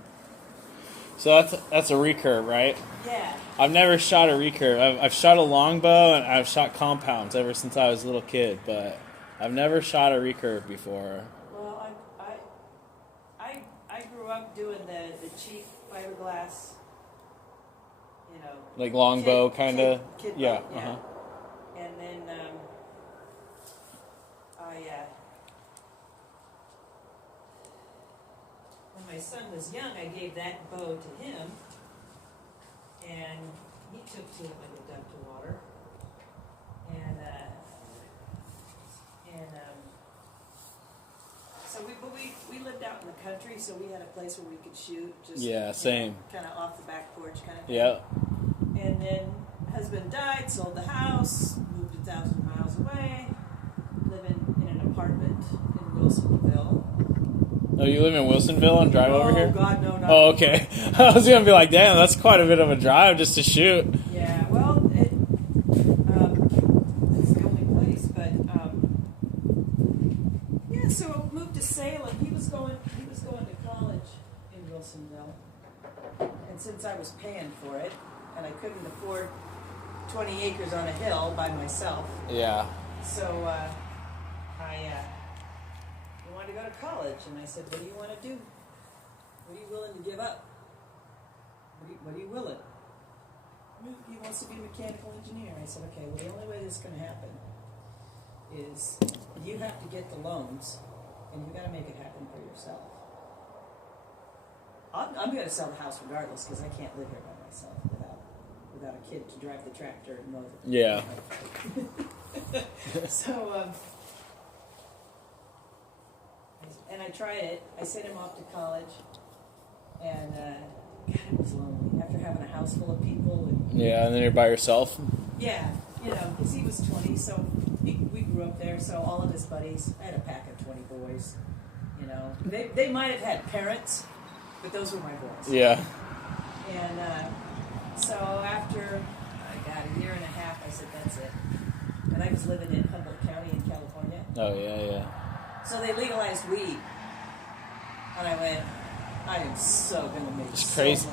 So that's a recurve, right? Yeah. I've never shot a recurve. I've shot a longbow and I've shot compounds ever since I was a little kid, but I've never shot a recurve before. Well, I grew up doing the cheap fiberglass, Like longbow, kid- kind of. kid Yeah. boat, yeah. And then when my son was young, I gave that bow to him, and he took to it like a duck to water. And so we lived out in the country, so we had a place where we could shoot. Just Yeah, same. Kind of off the back porch, kind of thing. Yeah. And then husband died, sold the house, moved 1,000 miles away, living in an apartment in Wilsonville. Oh, you live in Wilsonville and drive over here? Oh God, no, not. Oh, okay. I was gonna be like, damn, that's quite a bit of a drive just to shoot. Yeah, well, it's the only place, but yeah. So moved to Salem. He was going to college in Wilsonville, and since I was paying for it, and I couldn't afford 20 acres on a hill by myself, Yeah. so he wanted to go to college, and I said, "What do you want to do? What are you willing to give up? What are you willing?" He wants to be a mechanical engineer. I said, "Okay, well, the only way this is going to happen is you have to get the loans, and you got to make it happen for yourself. I'm going to sell the house regardless because I can't live here by myself without a kid to drive the tractor and mow the." Yeah. So, and I tried it. I sent him off to college, and God, it was lonely after having a house full of people. And Yeah, and then you're by yourself? yeah, because he was 20, so we grew up there. So all of his buddies, I had a pack of 20 boys. They might have had parents, but those were my boys. Yeah. And so after a year and a half, I said, that's it. And I was living in Humboldt County in California. Oh, yeah. So they legalized weed. And I went, I am so going to make It's so crazy.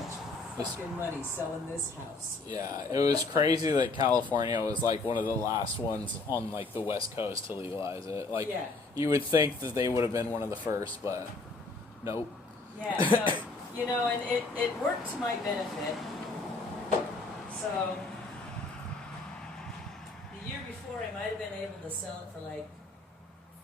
much fucking money selling this house. Yeah, it was crazy that California was like one of the last ones on like the West Coast to legalize it. Like, Yeah. you would think that they would have been one of the first, but nope. Yeah, so, you know, and it worked to my benefit. So, the year before, I might have been able to sell it for like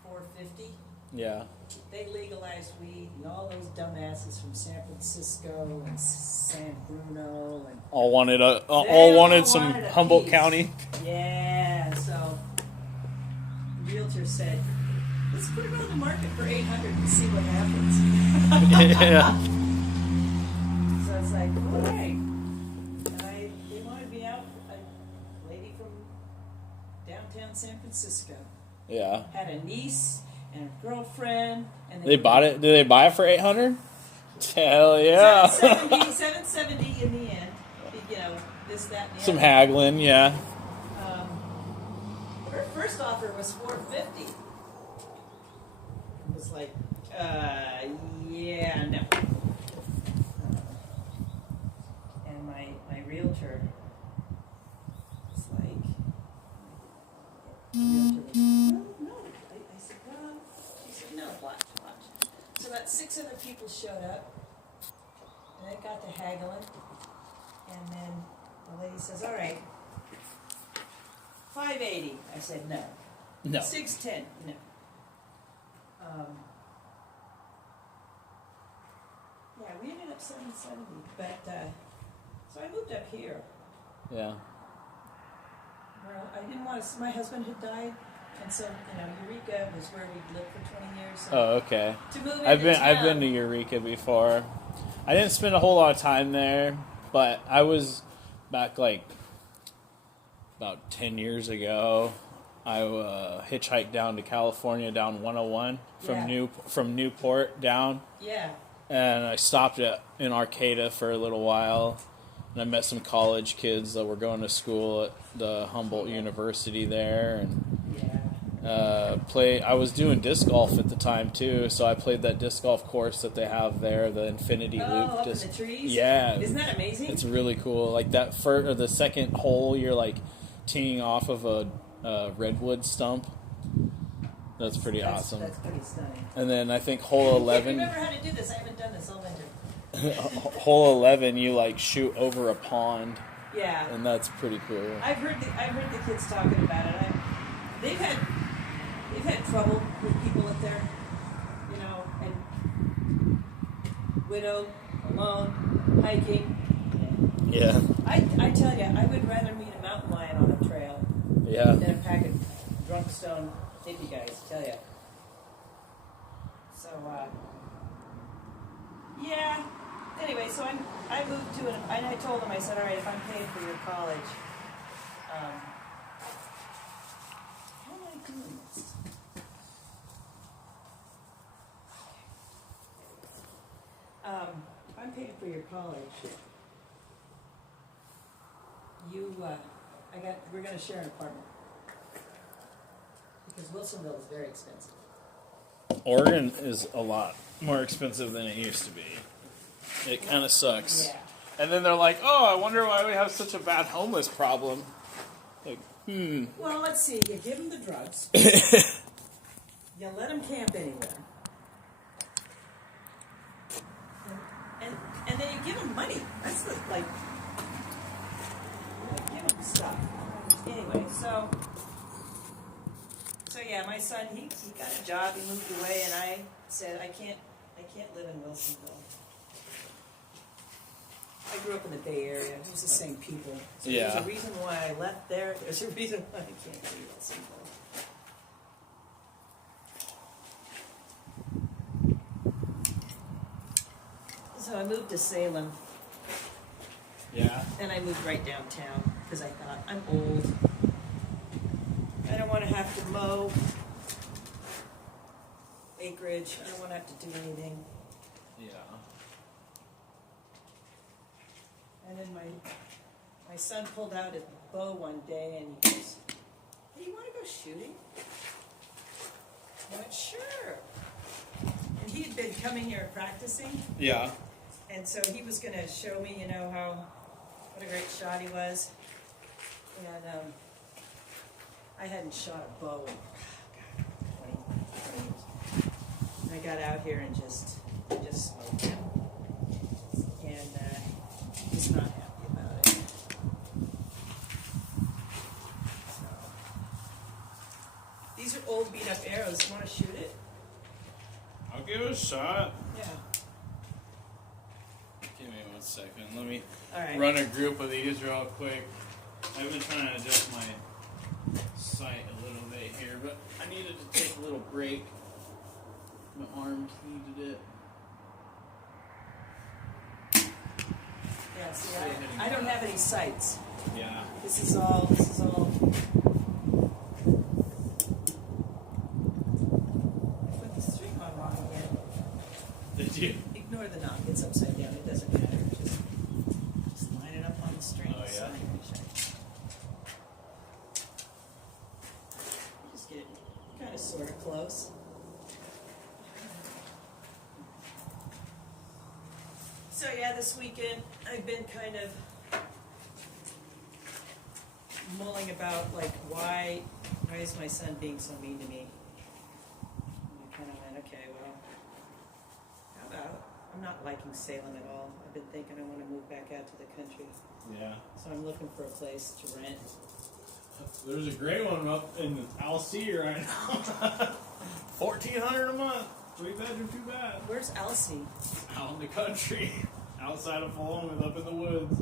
$4.50. Yeah. They legalized weed, and all those dumbasses from San Francisco and San Bruno and All wanted all wanted some wanted a Humboldt piece. County. Yeah, so the realtor said, let's put it on the market for $800 and see what happens. Yeah. So it's like, all right. And they wanted me out, a lady from downtown San Francisco. Yeah. Had a niece and a girlfriend. And They bought it. Did they buy it for $800? Hell yeah. 770 in the end. You know, this, that, and the Some other. haggling, yeah. Her first offer was $450. It was like, yeah, no. And my realtor was like, no. I said, well, she said, no, watch. So about 6 other people showed up, and they got to haggling, and then the lady says, all right, $580. I said, no. No. $610, no. Yeah, we ended up 770, but so I moved up here. Yeah. Well, I didn't want to. My husband had died, and so Eureka was where we lived for 20 years. So Oh, okay. to move I've into been town- to Eureka before. I didn't spend a whole lot of time there, but I was back like about 10 years ago. I hitchhiked down to California, down 101 Yeah. from Newport down, Yeah. and I stopped in Arcata for a little while, and I met some college kids that were going to school at the Humboldt University there, and Yeah. I was doing disc golf at the time too, so I played that disc golf course that they have there, the Infinity Loop. Up in the trees. Yeah, Isn't that amazing? it's really cool. Like that first or the second hole, you're like teeing off of a redwood stump. That's pretty awesome. That's pretty stunning. And then I think hole I 11, can't remember how to do this. I haven't done this all winter. hole 11, you like shoot over a pond, Yeah. and that's pretty cool. I've heard the kids talking about it. They've had trouble with people up there, and widowed, alone, hiking. Yeah, I tell you, I would rather meet a mountain lion on a trail yeah. than a pack of drunk stone hippie guys. Tell you. So yeah. Anyway, so I moved to and I told them, I said, all right, if I'm paying for your college, how am I doing this? If I'm paying for your college, we're going to share an apartment because Wilsonville is very expensive. Oregon is a lot more expensive than it used to be. It kind of sucks. Yeah. And then they're like, "Oh, I wonder why we have such a bad homeless problem." Like, Well, let's see. You give them the drugs. You let them camp anywhere. And then you give them money. That's the, like, you give them stuff. Anyway, so yeah, my son, he got a job, he moved away, and I said, I can't live in Wilsonville. I grew up in the Bay Area. It was the same people. So Yeah. There's a reason why I left there. There's a reason why I can't leave Wilsonville. So I moved to Salem, yeah, and I moved right downtown because I thought, I'm old. I don't want to have to mow acreage. I don't want to have to do anything. yeah. And then my son pulled out his bow one day and he goes, hey, you want to go shooting? I went, sure. And he had been coming here practicing, Yeah. and so he was going to show me, you know, what a great shot he was. And I hadn't shot a bow in 20 years. And I got out here and just smoked him. And he's not happy about it. So, these are old beat up arrows. You want to shoot it? I'll give it a shot. Yeah. Give me 1 second. Let me All right. run a group of these real quick. I've been trying to adjust my sight a little bit here, but I needed to take a little break. My arms needed it. Yeah, see, I don't have any sights. Yeah. This is all. I put the string on wrong again. Did you? Ignore the knob. It's upside down. It doesn't matter. Just line it up on the string. Oh, yeah? Just get it kind of sort of close. So yeah, this weekend I've been kind of mulling about like why is my son being so mean to me? And I kind of went, okay, well, how about I'm not liking Salem at all. I've been thinking I want to move back out to the country, Yeah. so I'm looking for a place to rent. There's a great one up in Alcee right now. $1,400 a month. 3-bedroom, 2 bath. Where's Elsie? Out in the country, outside of Fulham, up in the woods.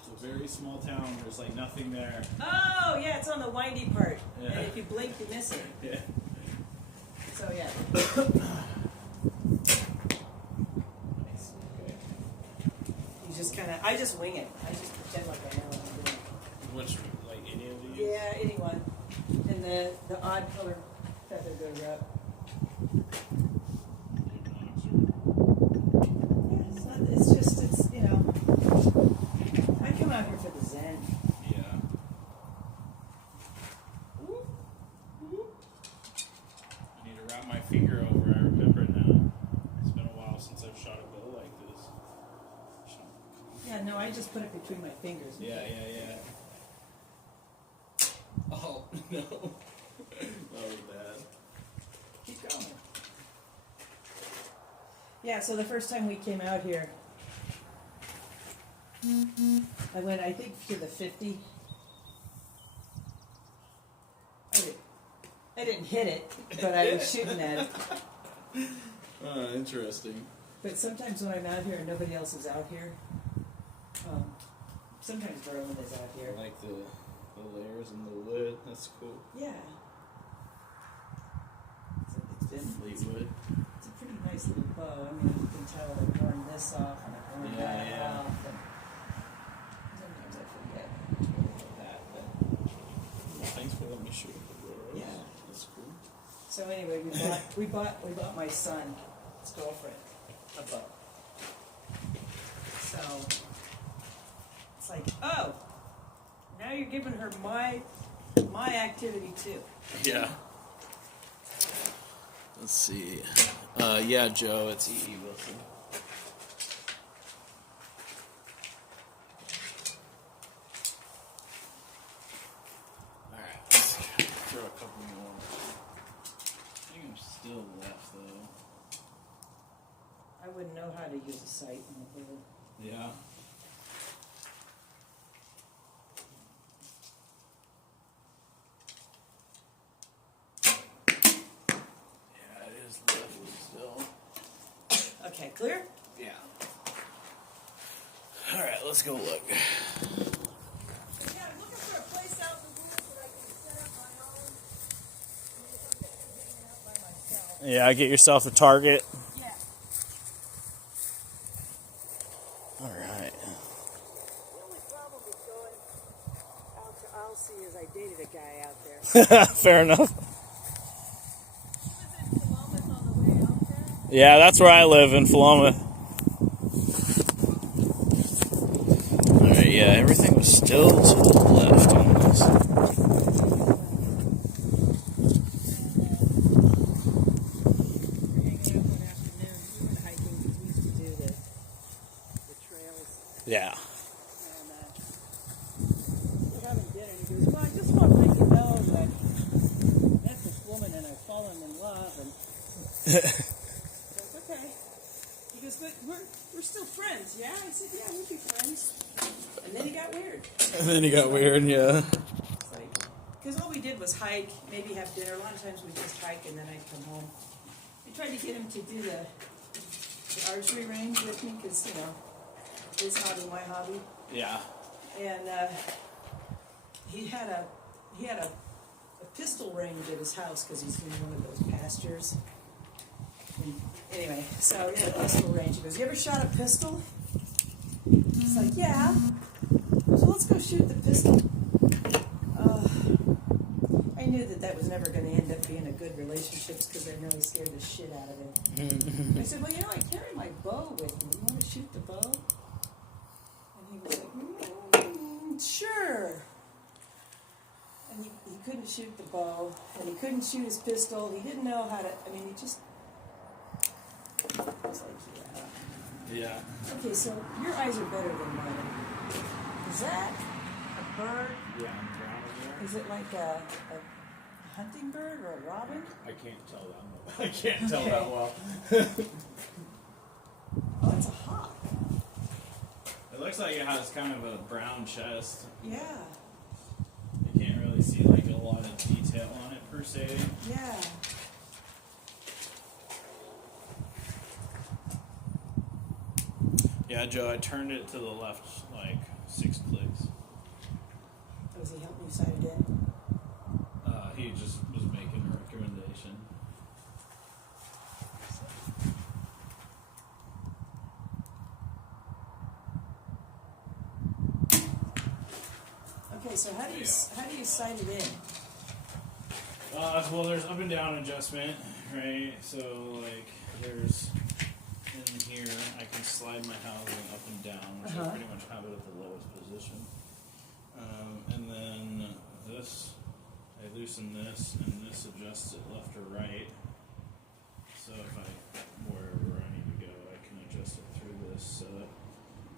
It's a very small town. There's like nothing there. Oh yeah, it's on the windy part, Yeah. and if you blink, you miss it. Yeah. So yeah. You just kind of, I just wing it. I just pretend like I know what I'm doing. Which, like any of these? Yeah, anyone. And the odd color feather goes up. Yeah, it's not, it's just, it's, you know, I come out here for the zen. Yeah. I need to wrap my finger over. I remember it now. It's been a while since I've shot a bow like this. Yeah, no, I just put it between my fingers. Yeah. Oh, no. That was bad. Keep going. Yeah, so the first time we came out here, I went, I think, to the 50. I didn't hit it, but I was shooting at it. Interesting. But sometimes when I'm out here and nobody else is out here, sometimes Berlin is out here. I like the layers in the wood. That's cool. Yeah. It's Fleetwood. it's a pretty nice little bow. I mean, you can tell I've worn this off and I've worn that Yeah. off. And sometimes I forget about that, but Thanks for letting me shoot it. yeah. That's cool. So anyway, we bought my son, his girlfriend, a bow. So it's like, oh, now you're giving her my activity too. Yeah. Let's see. Yeah, Joe, it's E.E. Wilson. Alright, let's throw a couple more. I think I'm still left, though. I wouldn't know how to use a sight in the bow. Yeah. Yeah, it is left still. Okay, clear? Yeah. Alright, let's go look. Yeah, I'm looking for a place out in the woods where I can set up my own. And if I'm just hanging out by myself. Yeah, get yourself a target. Yeah. Alright. The only problem with going out to Alcee is I dated a guy out there. Fair enough. He was in Columbus on the way out there. Yeah, that's where I live in Fulham. Alright, yeah, everything was still to the left on this. He goes, well, I just want to let you know that I met this woman and I've fallen in love. And I goes, okay. He goes, but we're still friends, yeah? I said, yeah, we'll be friends. And then he got weird. And then he got weird, yeah. Because all we did was hike, maybe have dinner. A lot of times we just hike and then I'd come home. I tried to get him to do the archery range with me because, you know, his hobby, my hobby. Yeah. And he had a pistol range at his house because he's in one of those pastures. And anyway, so we had a pistol range. He goes, you ever shot a pistol? It's like, yeah. So let's go shoot the pistol. I knew that was never going to end up being a good relationship because I know he scared the shit out of him. I said, well, you know, I carry my bow with me. You want to shoot the bow? And he was like, sure. And he couldn't shoot the bow, and he couldn't shoot his pistol. He didn't know how to, I mean, he just, I was like, yeah. Yeah. Okay, so your eyes are better than mine. Is that a bird? Yeah, I'm brown over there. Is it like a hunting bird or a robin? I can't tell that. I can't tell that well. Oh, it's a hawk. It looks like it has kind of a brown chest. Yeah, You can't really see like a lot of detail on it per se. yeah. Yeah, Joe, I turned it to the left like 6 clicks. Was he helping you sight it in? He just was making a recommendation. Okay, so how do you sight it in? Well, there's up and down adjustment, right? So like there's in here I can slide my housing up and down, which I pretty much have it at the lowest position. And then this, I loosen this, and this adjusts it left or right. So if wherever I need to go, I can adjust it through this setup.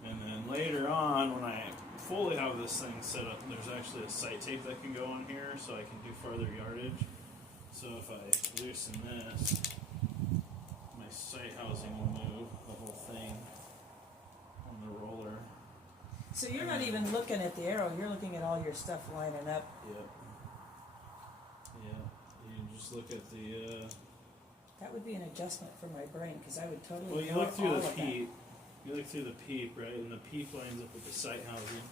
And then later on, when I fully have this thing set up, there's actually a sight tape that can go on here, so I can do farther yardage. So if I loosen this, my sight housing will move, the whole thing, on the roller. So you're not even looking at the arrow, you're looking at all your stuff lining up. Yep. Yeah. You just look at the, That would be an adjustment for my brain, because I would totally well, you ignore look through all the of that. peep. You look through the peep, right? And the peep lines up with the sight housing.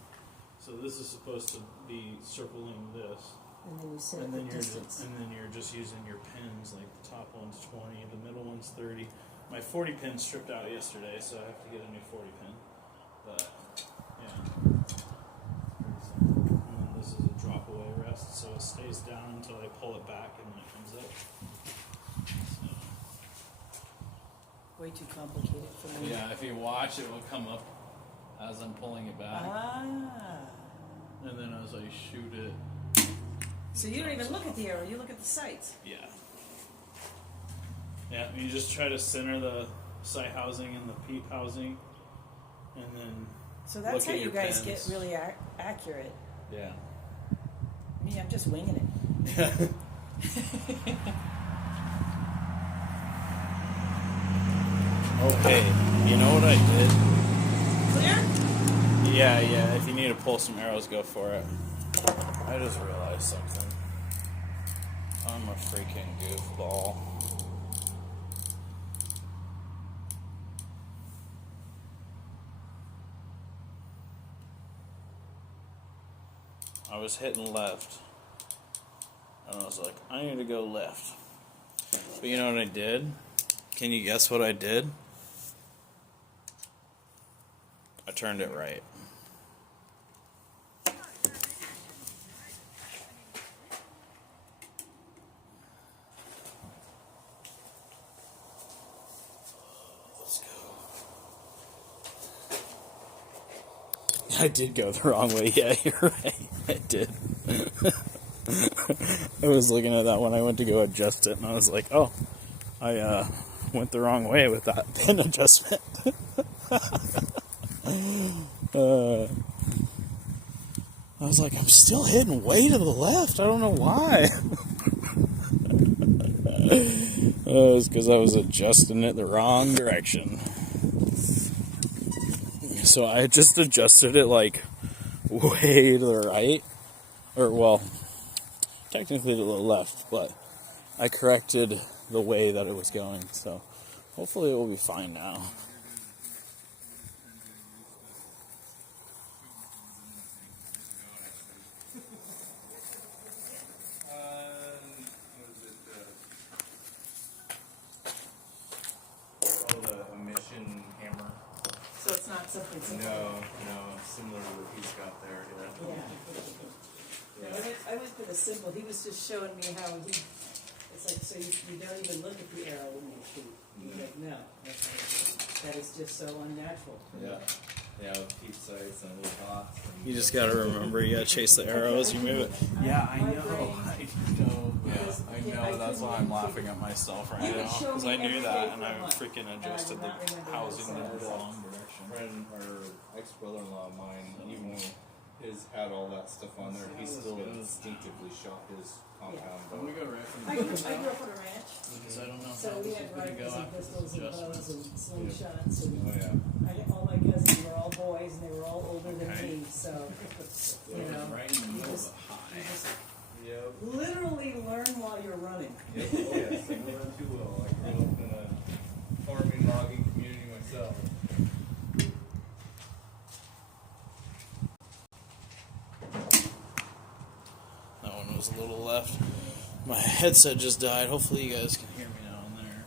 So this is supposed to be circling this. And then you set And the then distance. you're just using your pins, like the top one's 20, the middle one's 30. My 40 pin stripped out yesterday, so I have to get a new 40 pin. But yeah, pretty simple. And then this is a drop away rest, so it stays down until I pull it back and then it comes up. So, Way too complicated for me. yeah, if you watch, it will come up as I'm pulling it back, Ah. and then as I shoot it. So you don't even look at the arrow, you look at the sights. Yeah. Yeah, you just try to center the sight housing and the peep housing, and then So that's look how at you your guys pins. get really accurate. yeah. Me, I'm just winging it. Okay, you know what I did? Clear? Yeah. If you need to pull some arrows, go for it. I just realized something. I'm a freaking goofball. I was hitting left, and I was like, I need to go left. But you know what I did? Can you guess what I did? I turned it right. Let's go. I did go the wrong way. Yeah, you're right. I did. I was looking at that when I went to go adjust it, and I was like, oh, I went the wrong way with that pin adjustment. I was like, I'm still hitting way to the left. I don't know why. Oh, it's because I was adjusting it the wrong direction. So I just adjusted it like way to the right. Or, well, technically to the left, but I corrected the way that it was going. So hopefully it will be fine now. The emission hammer. So it's not something simple. No, similar to what he's got there. Yeah. No, I went for the simple. He was just showing me how he. It's like, so you don't even look at the arrow when you shoot. He's like, no, that is just so unnatural. Yeah. Yeah, with Peep sights and little dots. You just gotta remember, you gotta chase the arrow as you move it. Yeah, I know. I know. That's why I'm laughing at myself right now. Because I knew that and I freaking adjusted the housing in the wrong direction. Friend, or ex-brother-in-law of mine, even when his had all that stuff on there, he still instinctively shot his compound bow. We go right from I grew up on a ranch, because I don't know so we had rifles and pistols and bows and slingshots, and Oh yeah. all my cousins were all boys, and they were all older than me, so, you know, right in the middle of a you just Yep. literally learn while you're running. Yep. Oh yes, I know that too well. I grew up in a farming logging community myself. That one was a little left. My headset just died. Hopefully you guys can hear me now in there.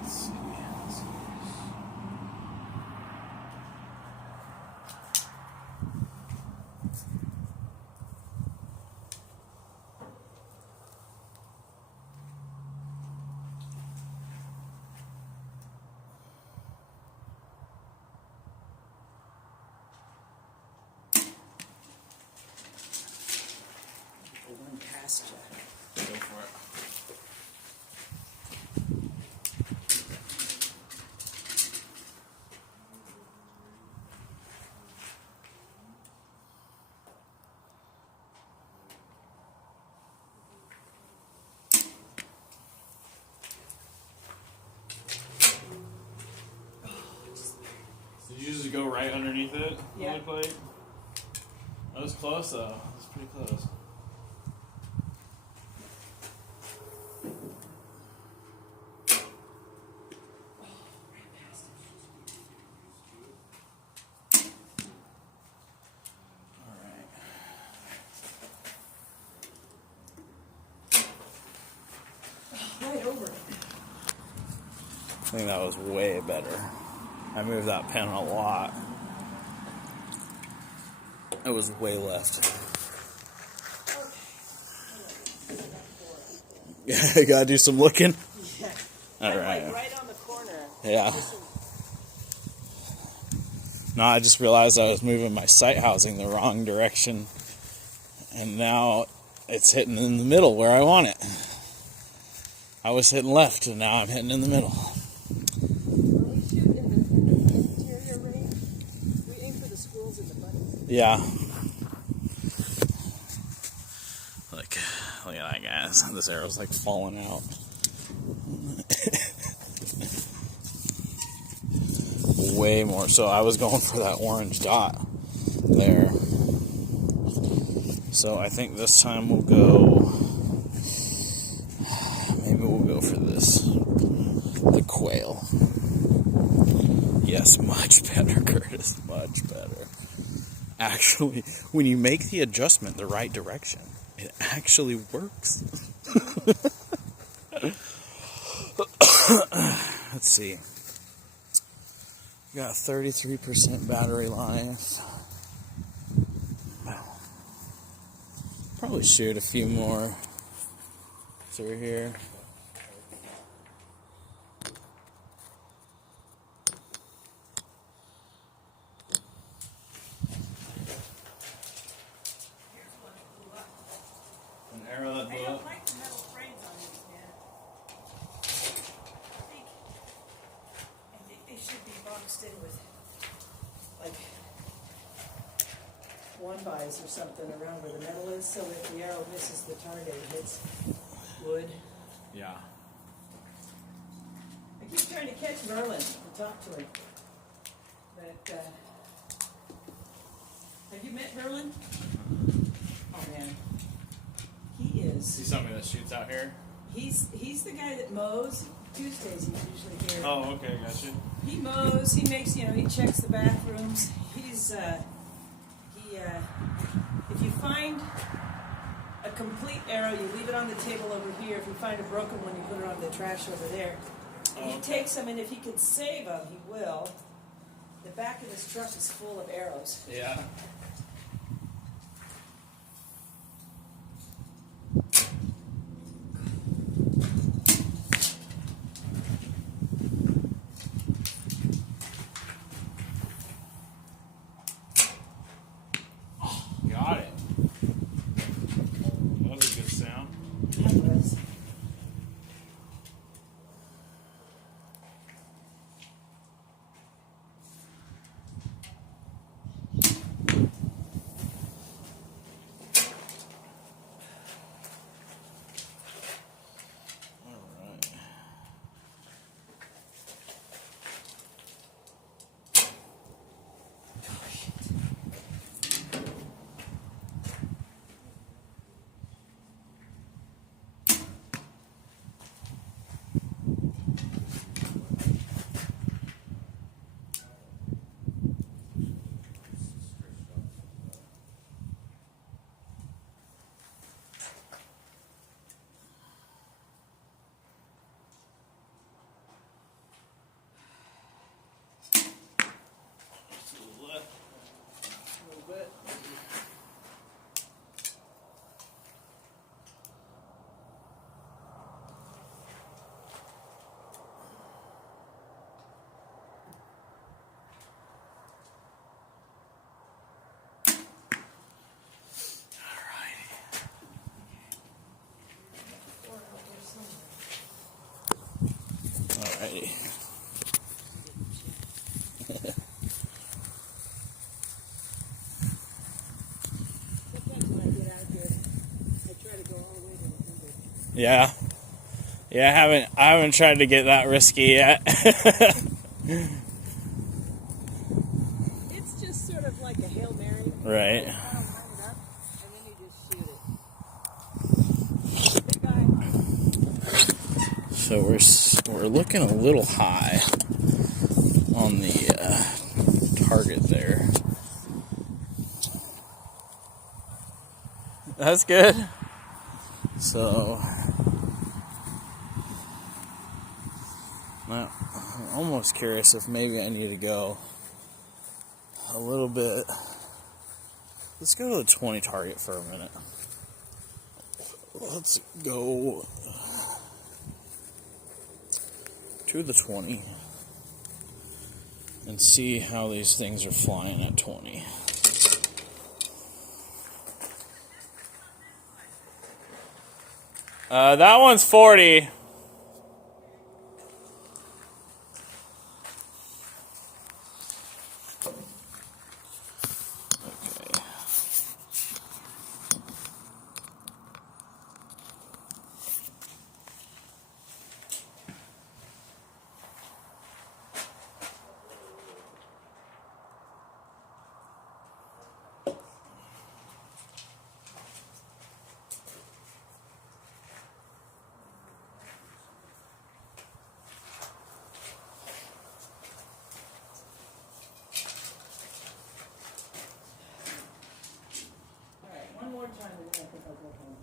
Let's see. One past you. Go for it. Did you just go right underneath it? Yeah. Really quick? That was close though. That was pretty close. Right over it. I think that was way better. I moved that pen a lot. It was way left. I gotta do some looking. Yeah. All I'm right. like right on the corner. Yeah. No, I just realized I was moving my sight housing the wrong direction. And now it's hitting in the middle where I want it. I was hitting left and now I'm hitting in the middle. When we shoot in the interior range, we aim for the squirrels and the bunnies. Yeah. Look at that, guys. This arrow's like falling out. Way more. So I was going for that orange dot there. So I think this time we'll go. Maybe we'll go for this. The quail. Yes, much better, Curtis. Much better. Actually, when you make the adjustment the right direction, it actually works. Let's see. Got 33% battery life. Probably shoot a few more through here. An arrow that blew up. like the metal frames on these, man. vise or something around where the metal is, so if the arrow misses the target, it hits wood. Yeah. I keep trying to catch Merlin and talk to him. But, have you met Merlin? Oh man. He is. See somebody that shoots out here? He's the guy that mows. Tuesdays he's usually here. Oh, okay, gotcha. He mows, he makes, he checks the bathrooms. He's, if you find a complete arrow, you leave it on the table over here. If you find a broken one, you put it on the trash over there. And he takes them, and if he can save them, he will. The back of his truck is full of arrows. Yeah. Got it. That was a good sound. That was. Alright. Just a little left. A little bit. Alrighty. Sometimes when I get out here, I try to go all the way to the 100. Yeah. Yeah, I haven't tried to get that risky yet. It's just sort of like a Hail Mary. Right. You kind of line it up, and then you just shoot it. Big guy. So we're looking a little high on the target there. That's good. So now I'm almost curious if maybe I need to go a little bit. Let's go to the 20 target for a minute. Let's go to the 20 and see how these things are flying at 20. That one's 40. Okay. Alright, one more time and then I think I'll go home.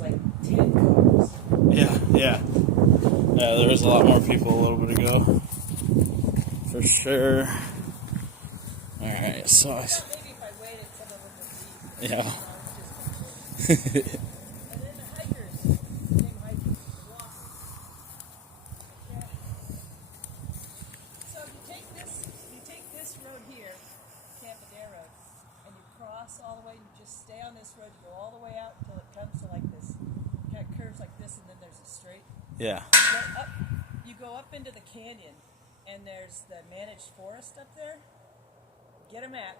was like 10 cars. Yeah. Yeah, there was a lot more people a little bit ago. For sure. Alright, so Maybe if I waited, some of them would leave. yeah. And then the hikers, same hikers, the walkers. Yeah. So you take this road here, Campadero, and you cross all the way, you just stay on this road, you go all the way out until it comes to like this, kind of curves like this, and then there's a straight. Yeah. You go up into the canyon, and there's the managed forest up there. Get a map.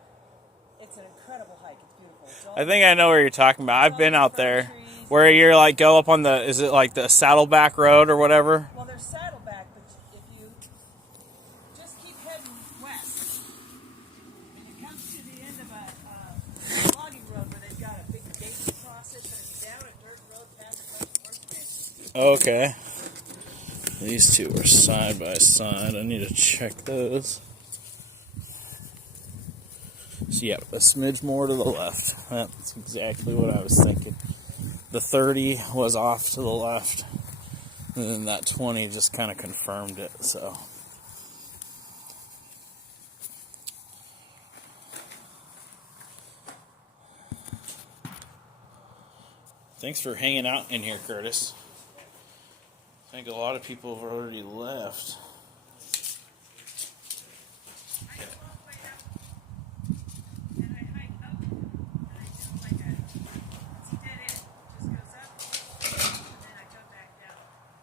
It's an incredible hike. It's beautiful. It's all I think I know where you're talking about. I've been out there. Where you're like go up on the, is it like the Saddleback Road or whatever? Well, there's Saddleback, but if you just keep heading west, and you come to the end of a logging road where they've got a big gate across it, but it's down a dirt road past a bunch of horse ranches. Okay. These two are side by side. I need to check those. So yeah, a smidge more to the left. That's exactly what I was thinking. The 30 was off to the left, and then that 20 just kind of confirmed it, so. Thanks for hanging out in here, Curtis. I think a lot of people have already left.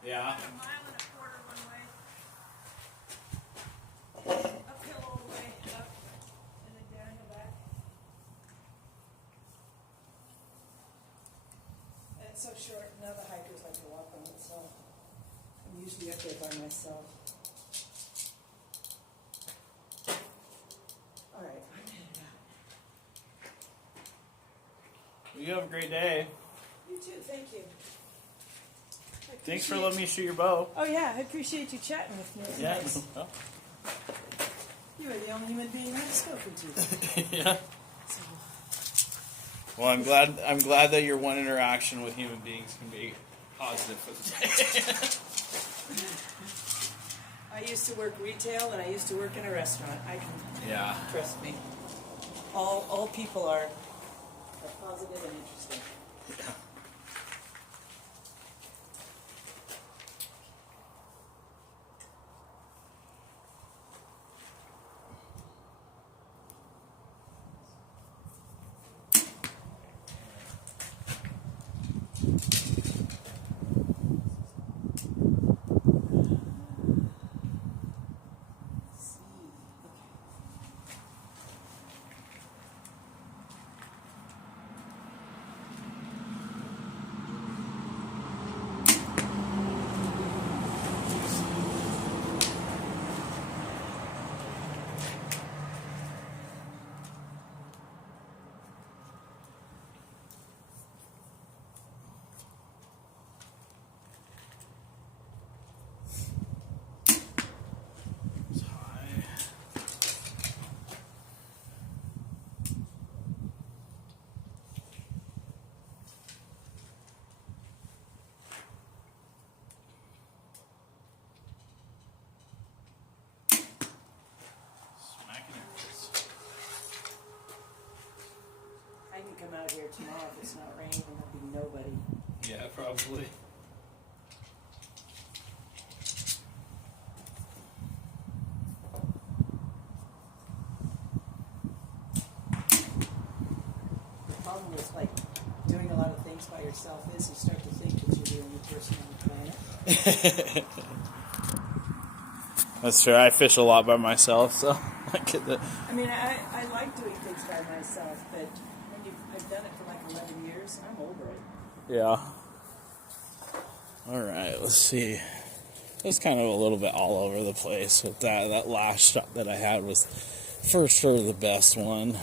Yeah. A mile and a quarter one way, uphill all the way up, and then downhill back. And it's so short, now the hikers like to walk on it, so I'm usually up there by myself. All right, I'm headed out. You have a great day. You too, thank you. Thanks for letting me shoot your bow. Oh yeah, I appreciate you chatting with me. It's Yeah. nice. You are the only human being I've spoken to. Yeah. So, Well, I'm glad that your one interaction with human beings can be positive for the day. I used to work retail and I used to work in a restaurant. I can trust me. All people are positive and interesting. Yeah. I can come out here tomorrow if it's not raining and there'll be nobody. Yeah, probably. The problem with like doing a lot of things by yourself is you start to think that you're the only person on the planet. That's true. I fish a lot by myself, so I get that. I mean, I like doing things by myself, but when I've done it for like 11 years, I'm over it. Yeah. All right, let's see. It was kind of a little bit all over the place with that. That last shot that I had was for sure the best one.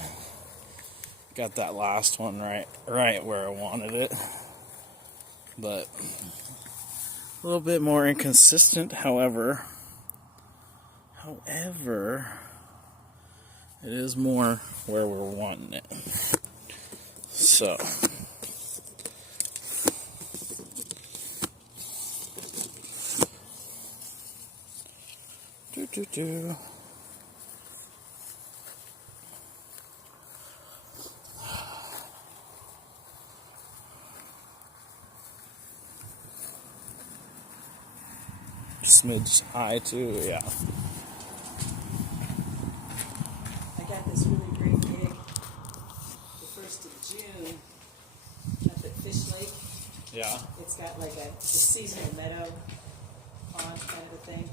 Got that last one right where I wanted it. But a little bit more inconsistent, however, it is more where we're wanting it. So Do. Smidge high too, yeah. I got this really great gig the 1st of June up at Fish Lake. Yeah. It's got like a seasonal meadow pond kind of a thing.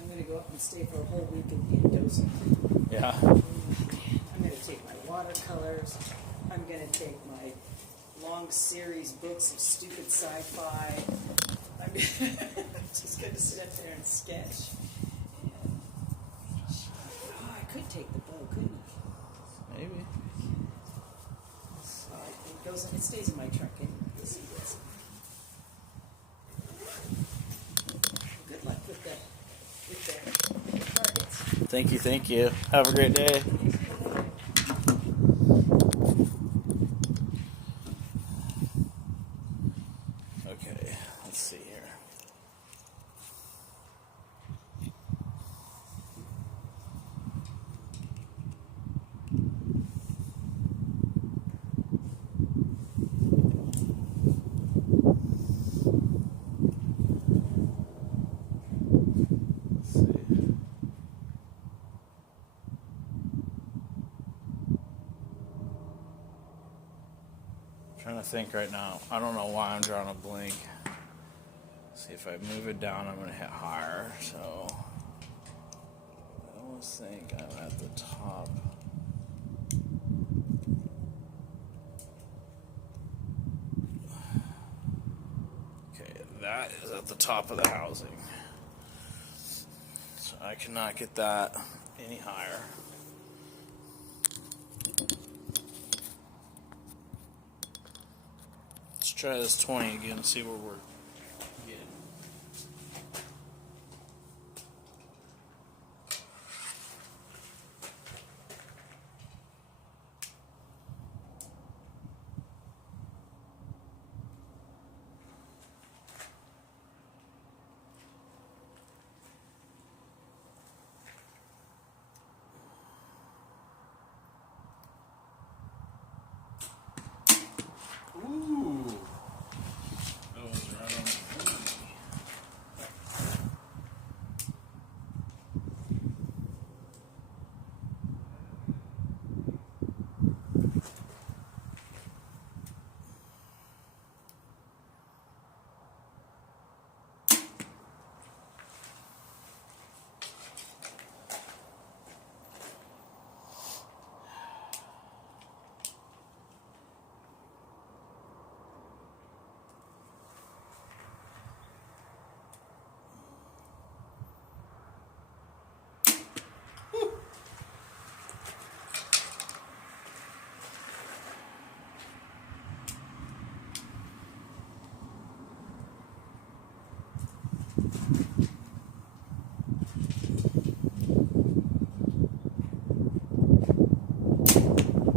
I'm going to go up and stay for a whole week and be a docent. Yeah. I'm going to take my watercolors. I'm going to take my long series books of stupid sci-fi. I'm just going to sit up there and sketch. And, I could take the bow, couldn't I? Maybe. So it stays in my trunk anyway. Good luck with the targets. Thank you. Have a great day. Okay, let's see here. Let's see. Trying to think right now. I don't know why I'm drawing a blank. See, if I move it down, I'm going to hit higher. So I almost think I'm at the top. Okay, that is at the top of the housing. So I cannot get that any higher. Let's try this 20 again and see where we're getting. Ooh. That was right on the money.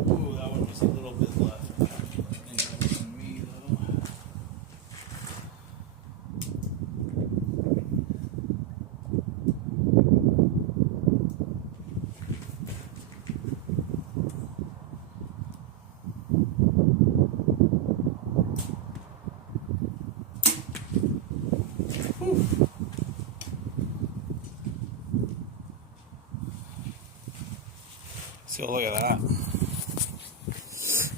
Ooh, that one was a little bit left. I think that was on me, though. So look at that.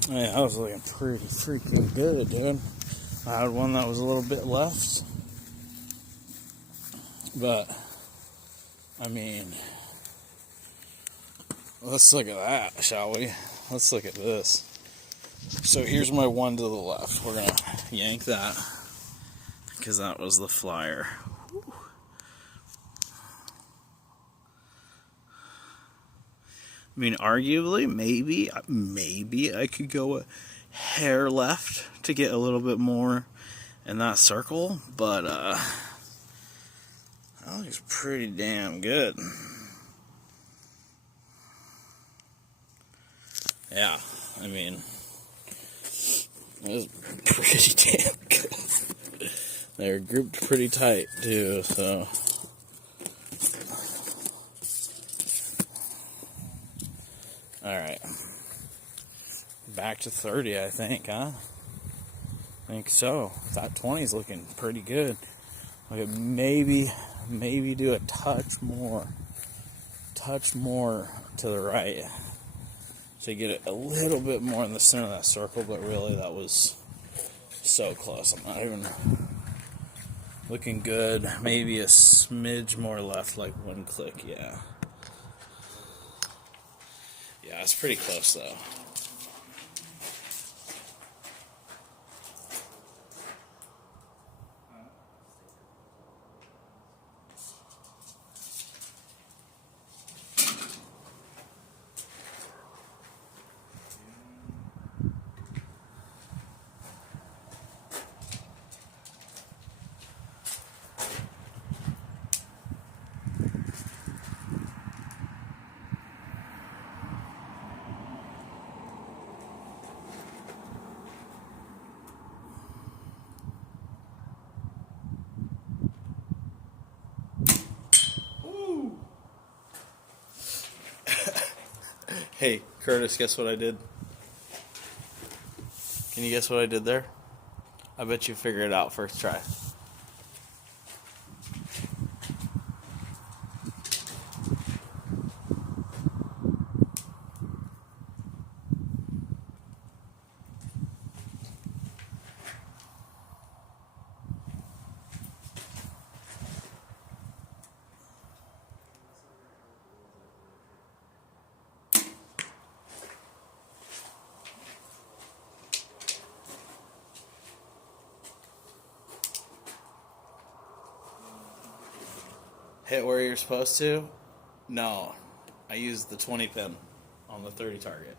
Yeah, that was looking pretty freaking good, dude. I had one that was a little bit left. But, I mean, let's look at that, shall we? Let's look at this. So here's my one to the left. We're going to yank that because that was the flyer. Whew. I mean, arguably, maybe I could go a hair left to get a little bit more in that circle, but that looks pretty damn good. Yeah, I mean, that was pretty damn good. They're grouped pretty tight, too, so back to 30, I think, huh? I think so. That 20 is looking pretty good. Okay, maybe do a touch more to the right to get it a little bit more in the center of that circle, but really that was so close. I'm not even looking good. Maybe a smidge more left, like one click, yeah. Yeah, it's pretty close though. Hey, Curtis, guess what I did? Can you guess what I did there? I bet you figure it out first try. Hit where you're supposed to? No. I used the 20 pin on the 30 target.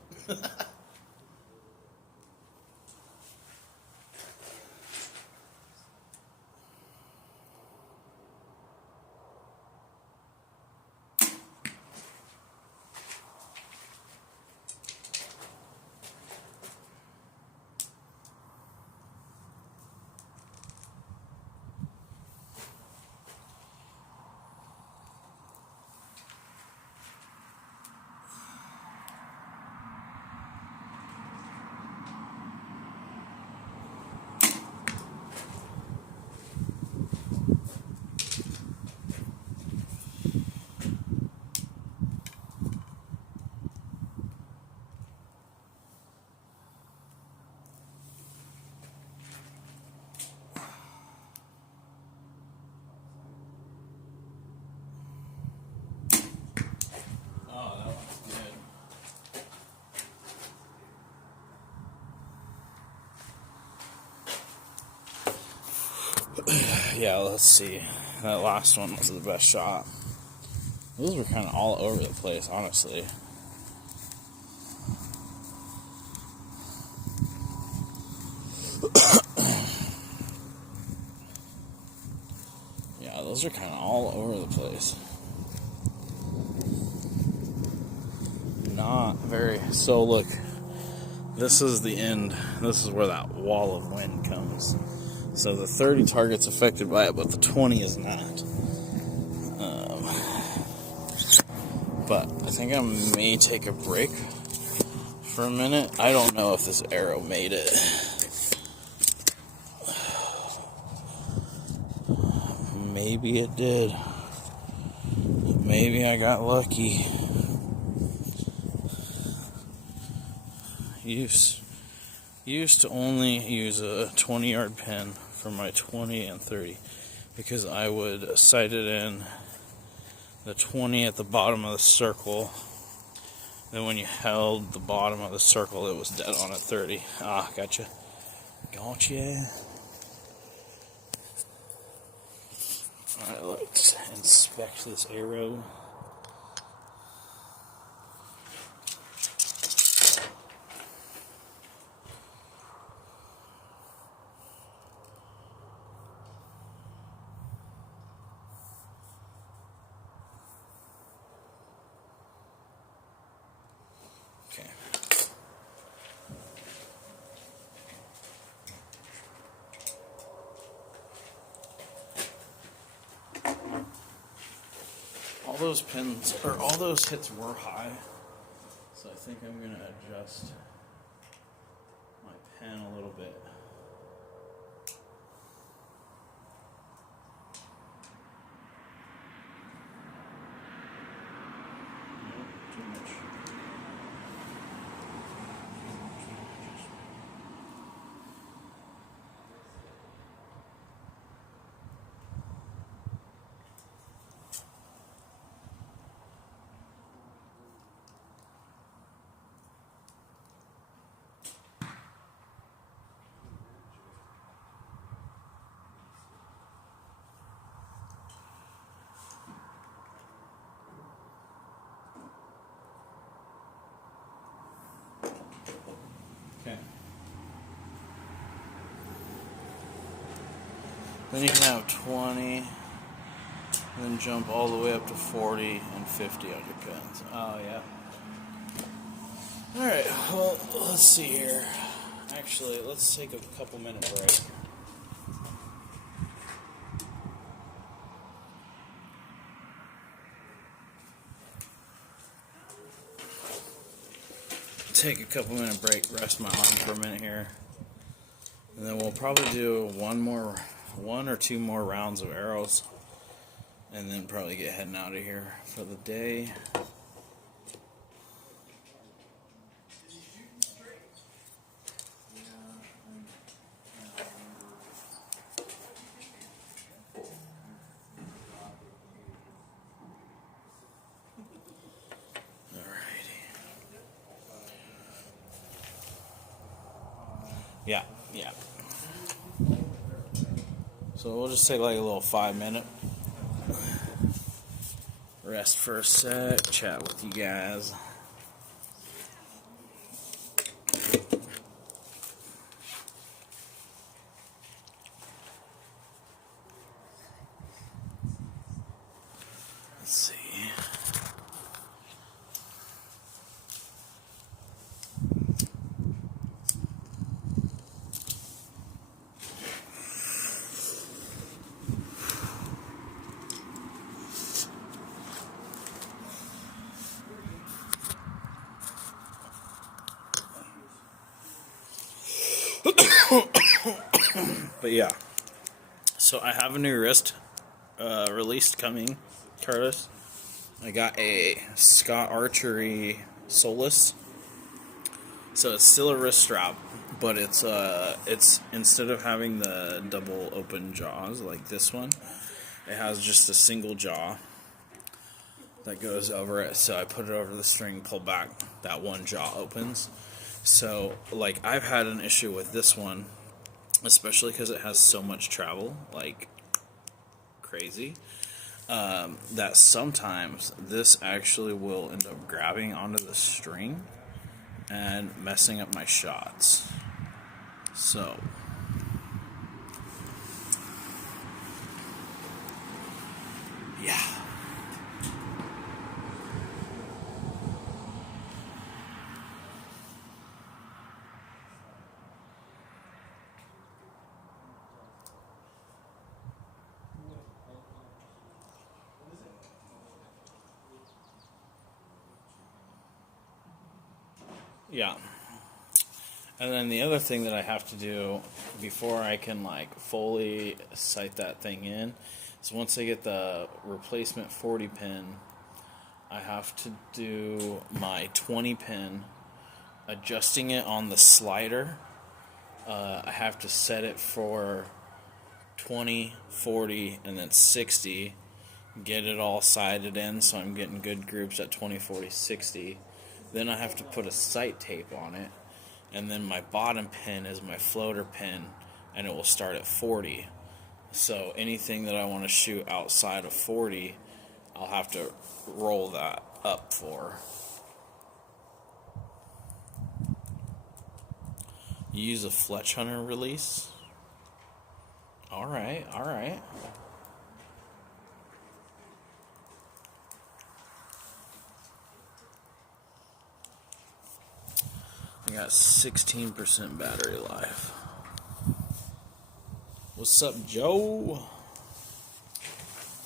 Yeah, let's see. That last one was the best shot. Those were kind of all over the place, honestly. Yeah, those are kind of all over the place. Not very. So look, this is the end. This is where that wall of wind comes. So the 30 target's affected by it, but the 20 is not. But I think I may take a break for a minute. I don't know if this arrow made it. Maybe it did. Maybe I got lucky. Used to only use a 20-yard pin for my 20 and 30 because I would sight it in the 20 at the bottom of the circle. Then when you held the bottom of the circle, it was dead on at 30. Ah, gotcha. Gotcha. Alright, let's inspect this arrow. Okay. All those pins, or all those hits were high, so I think I'm going to adjust pen a little bit. Nope, too much. Okay. Then you can have 20, and then jump all the way up to 40 and 50 on your pins. Oh, yeah. Alright, well, let's see here. Actually, let's take a couple minute break. Take a couple minute break, rest my arm for a minute here. And then we'll probably do one or two more rounds of arrows. And then probably get heading out of here for the day. Yeah. So we'll just take like a little 5-minute rest for a sec, chat with you guys. Let's see. But yeah, so I have a new wrist released coming, Curtis. I got a Scott Archery Solus. So it's still a wrist strap, but it's instead of having the double open jaws like this one, it has just a single jaw that goes over it. So I put it over the string, pull back, that one jaw opens. So like I've had an issue with this one, especially because it has so much travel, like crazy, that sometimes this actually will end up grabbing onto the string and messing up my shots. So yeah. Yeah. And then the other thing that I have to do before I can like fully sight that thing in is once I get the replacement 40 pin, I have to do my 20 pin, adjusting it on the slider. I have to set it for 20, 40, and then 60. Get it all sighted in so I'm getting good groups at 20, 40, 60. Then I have to put a sight tape on it, and then my bottom pin is my floater pin, and it will start at 40. So anything that I want to shoot outside of 40, I'll have to roll that up for. You use a Fletch Hunter release? Alright. I got 16% battery life. What's up, Joe?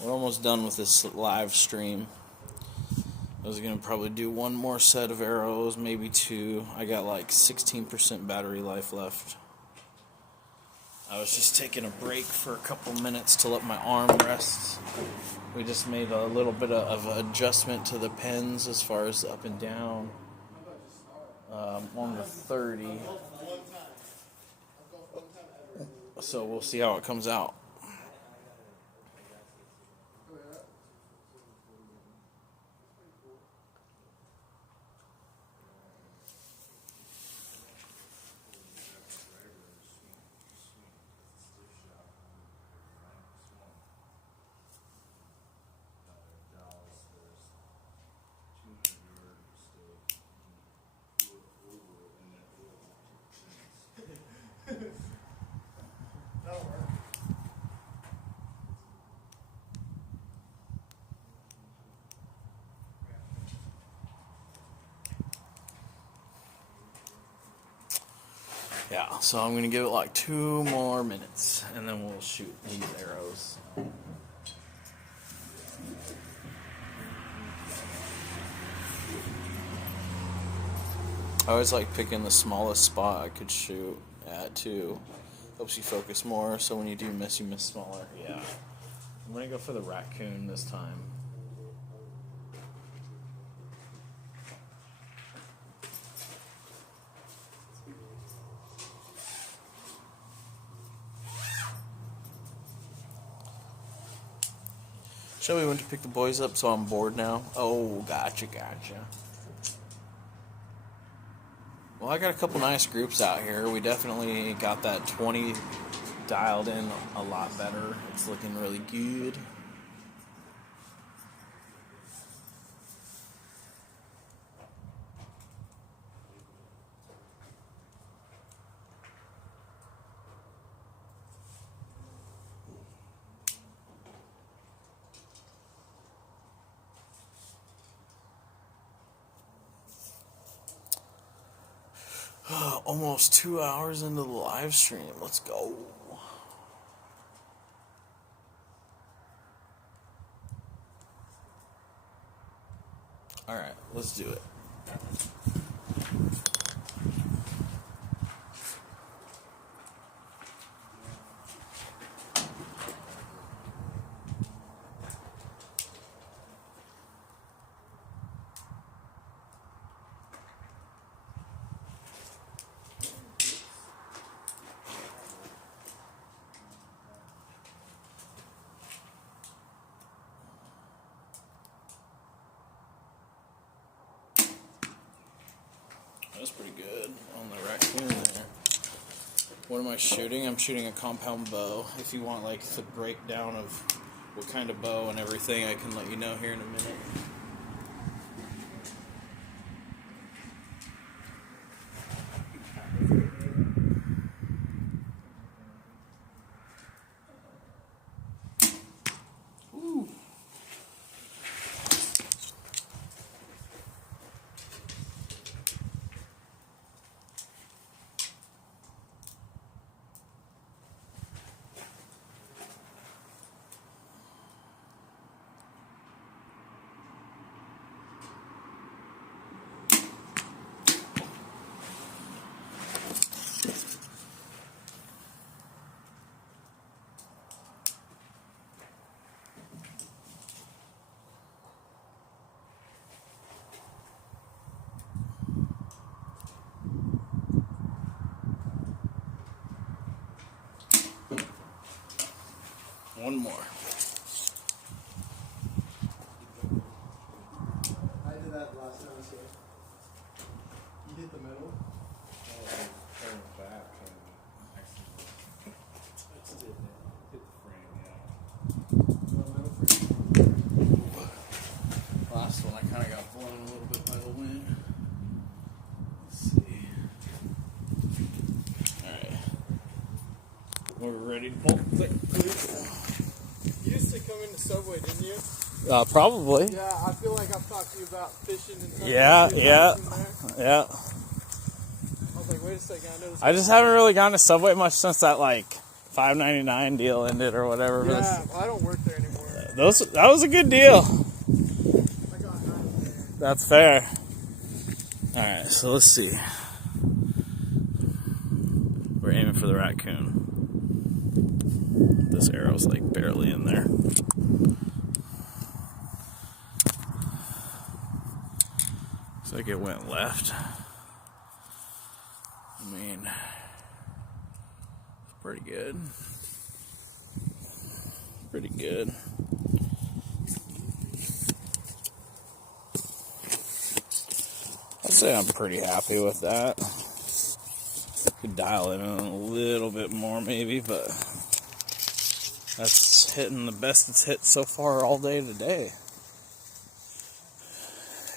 We're almost done with this live stream. I was going to probably do one more set of arrows, maybe 2. I got like 16% battery life left. I was just taking a break for a couple minutes to let my arm rest. We just made a little bit of adjustment to the pins as far as up and down on the 30. So we'll see how it comes out. Yeah, so I'm going to give it like 2 more minutes, and then we'll shoot these arrows. I always like picking the smallest spot I could shoot at, too. Helps you focus more, so when you do miss, you miss smaller. Yeah. I'm going to go for the raccoon this time. Shelby went to pick the boys up, so I'm bored now. Oh, gotcha. Well, I got a couple nice groups out here. We definitely got that 20 dialed in a lot better. It's looking really good. Almost 2 hours into the live stream. Let's go. All right, let's do it. That's pretty good on the raccoon there. What am I shooting? I'm shooting a compound bow. If you want like the breakdown of what kind of bow and everything, I can let you know here in a minute. One more. I did that last time I was here. You hit the middle. Turn back and actually touched it and hit the frame, yeah. Last one, I kind of got blown a little bit by the wind. Let's see. Alright. We're ready to pull. Click. You used to come into Subway, didn't you? Probably. Yeah, I feel like I've talked to you about fishing and stuff. Yeah. I was like, wait a second, I know this. I just haven't really gone to Subway much since that like $5.99 deal ended or whatever. Yeah, well, I don't work there anymore. That was a good deal. I got 9 there. That's fair. Alright, so let's see. We're aiming for the raccoon. This arrow's like barely in there. Looks like it went left. I mean, it's pretty good. Pretty good. I'd say I'm pretty happy with that. Could dial it in a little bit more maybe, but that's hitting the best it's hit so far all day today.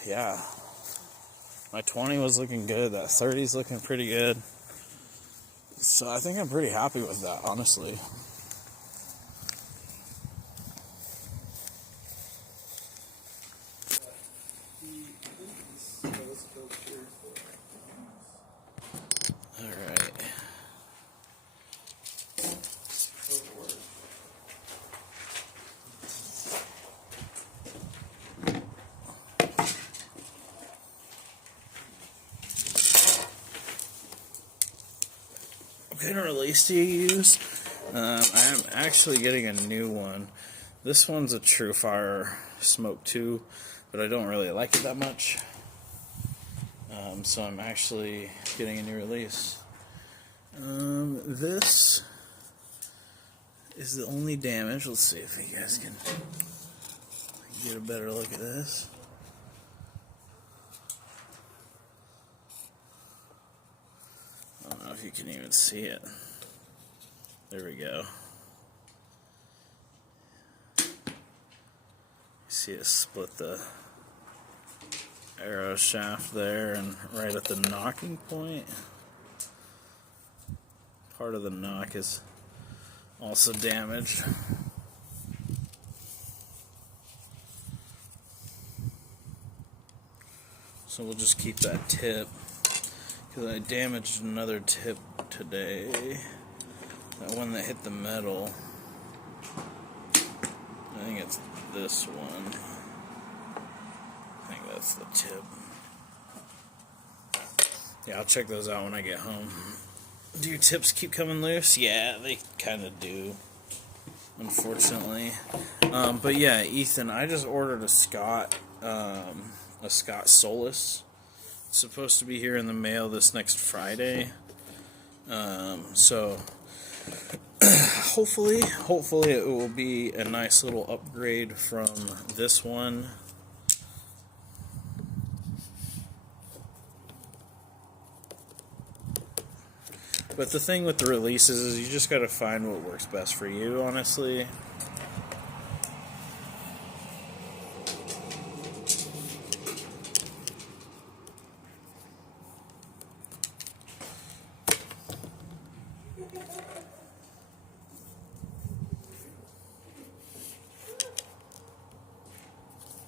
Yeah. My 20 was looking good. That 30's looking pretty good. So I think I'm pretty happy with that, honestly. Alright. What kind of release do you use? I am actually getting a new one. This one's a True Fire Smoke 2, but I don't really like it that much. So I'm actually getting a new release. This is the only damage. Let's see if you guys can get a better look at this. I don't know if you can even see it. There we go. You see it split the arrow shaft there and right at the knocking point. Part of the knock is also damaged. So we'll just keep that tip because I damaged another tip today. That one that hit the metal. I think it's this one. I think that's the tip. Yeah, I'll check those out when I get home. Do your tips keep coming loose? Yeah, they kind of do, unfortunately. But yeah, Ethan, I just ordered a Scott Solus. It's supposed to be here in the mail this next Friday. So hopefully it will be a nice little upgrade from this one. But the thing with the releases is you just gotta find what works best for you, honestly.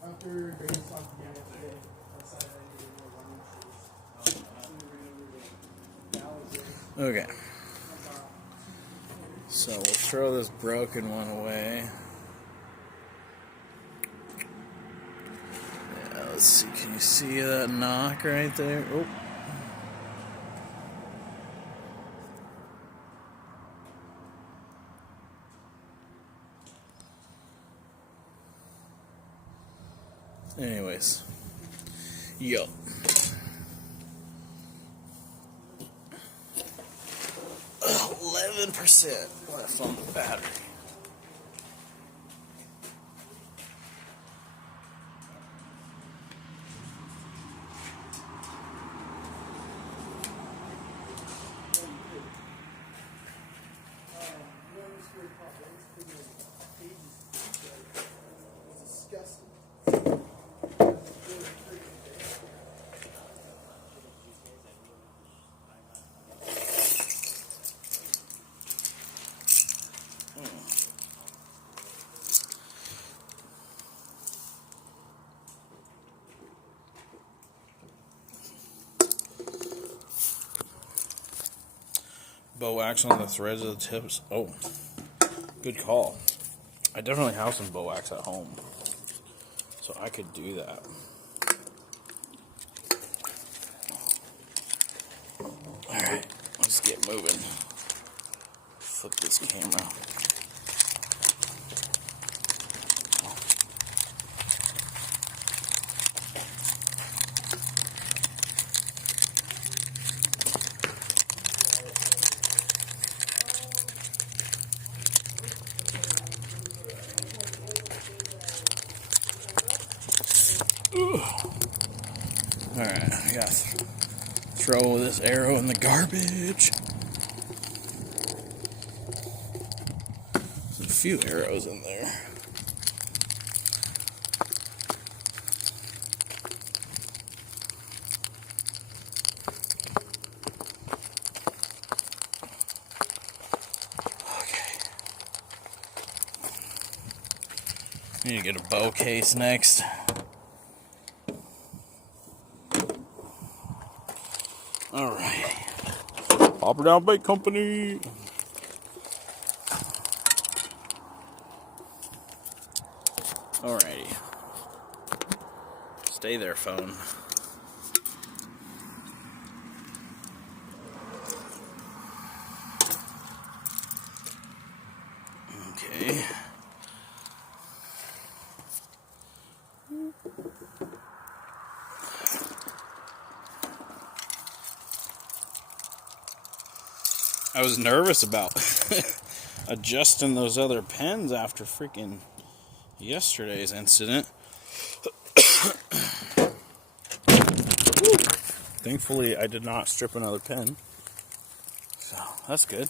After Grace talked to me yesterday, I decided I needed more running shoes. Okay. So we'll throw this broken one away. Yeah, let's see. Can you see that knock right there? Oh. Anyways. Yo. 11% left on the battery. Bow wax on the threads of the tips. Oh, good call. I definitely have some bow wax at home, so I could do that. get moving. Flip this camera. Alright, I gotta throw this arrow in the garbage. There's a few arrows in there. Okay. Need to get a bow case next. Alright. Popper Down Bait Company. Alrighty. Stay there, phone. Okay. I was nervous about adjusting those other pens after freaking yesterday's incident. Thankfully, I did not strip another pen. So, that's good.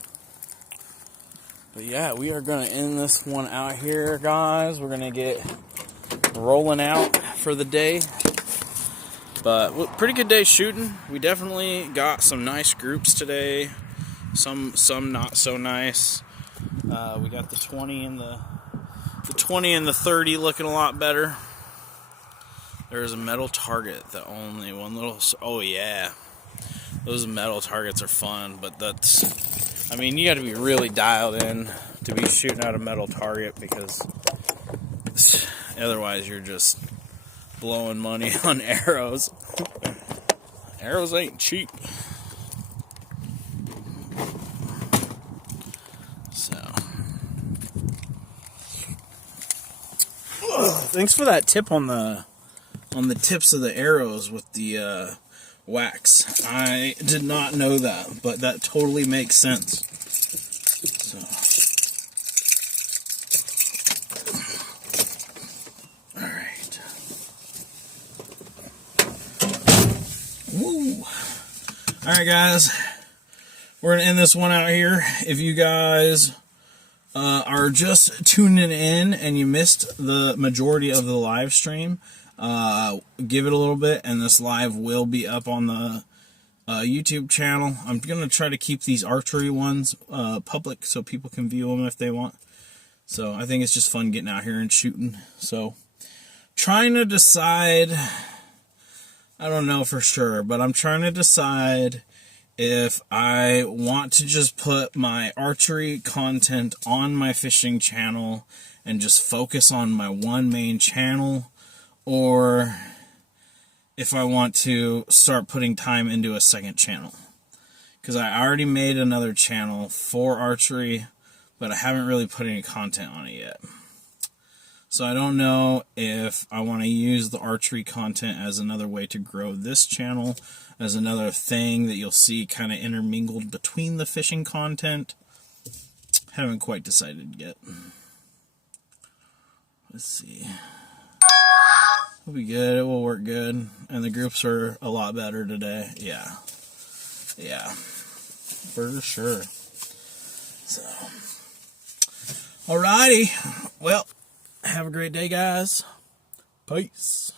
But yeah, we are going to end this one out here, guys. We're going to get rolling out for the day. But pretty good day shooting. We definitely got some nice groups today. Some not so nice. We got the 20 and the 30 looking a lot better. There's a metal target that only one little. Oh yeah, those metal targets are fun, but that's. I mean, you got to be really dialed in to be shooting at a metal target because otherwise you're just blowing money on arrows. Arrows ain't cheap. Thanks for that tip on the tips of the arrows with the wax. I did not know that, but that totally makes sense. So, all right. Woo! All right, guys. We're gonna end this one out here. If you guys are just tuning in and you missed the majority of the live stream, give it a little bit and this live will be up on the YouTube channel. I'm going to try to keep these archery ones public so people can view them if they want. So I think it's just fun getting out here and shooting. So trying to decide, I don't know for sure, but I'm trying to decide if I want to just put my archery content on my fishing channel and just focus on my one main channel, or if I want to start putting time into a second channel. Because I already made another channel for archery, but I haven't really put any content on it yet. So I don't know if I want to use the archery content as another way to grow this channel, as another thing that you'll see kind of intermingled between the fishing content. Haven't quite decided yet. Let's see. It'll be good. It will work good. And the groups are a lot better today. Yeah. Yeah. For sure. So. Alrighty. Well, have a great day, guys. Peace.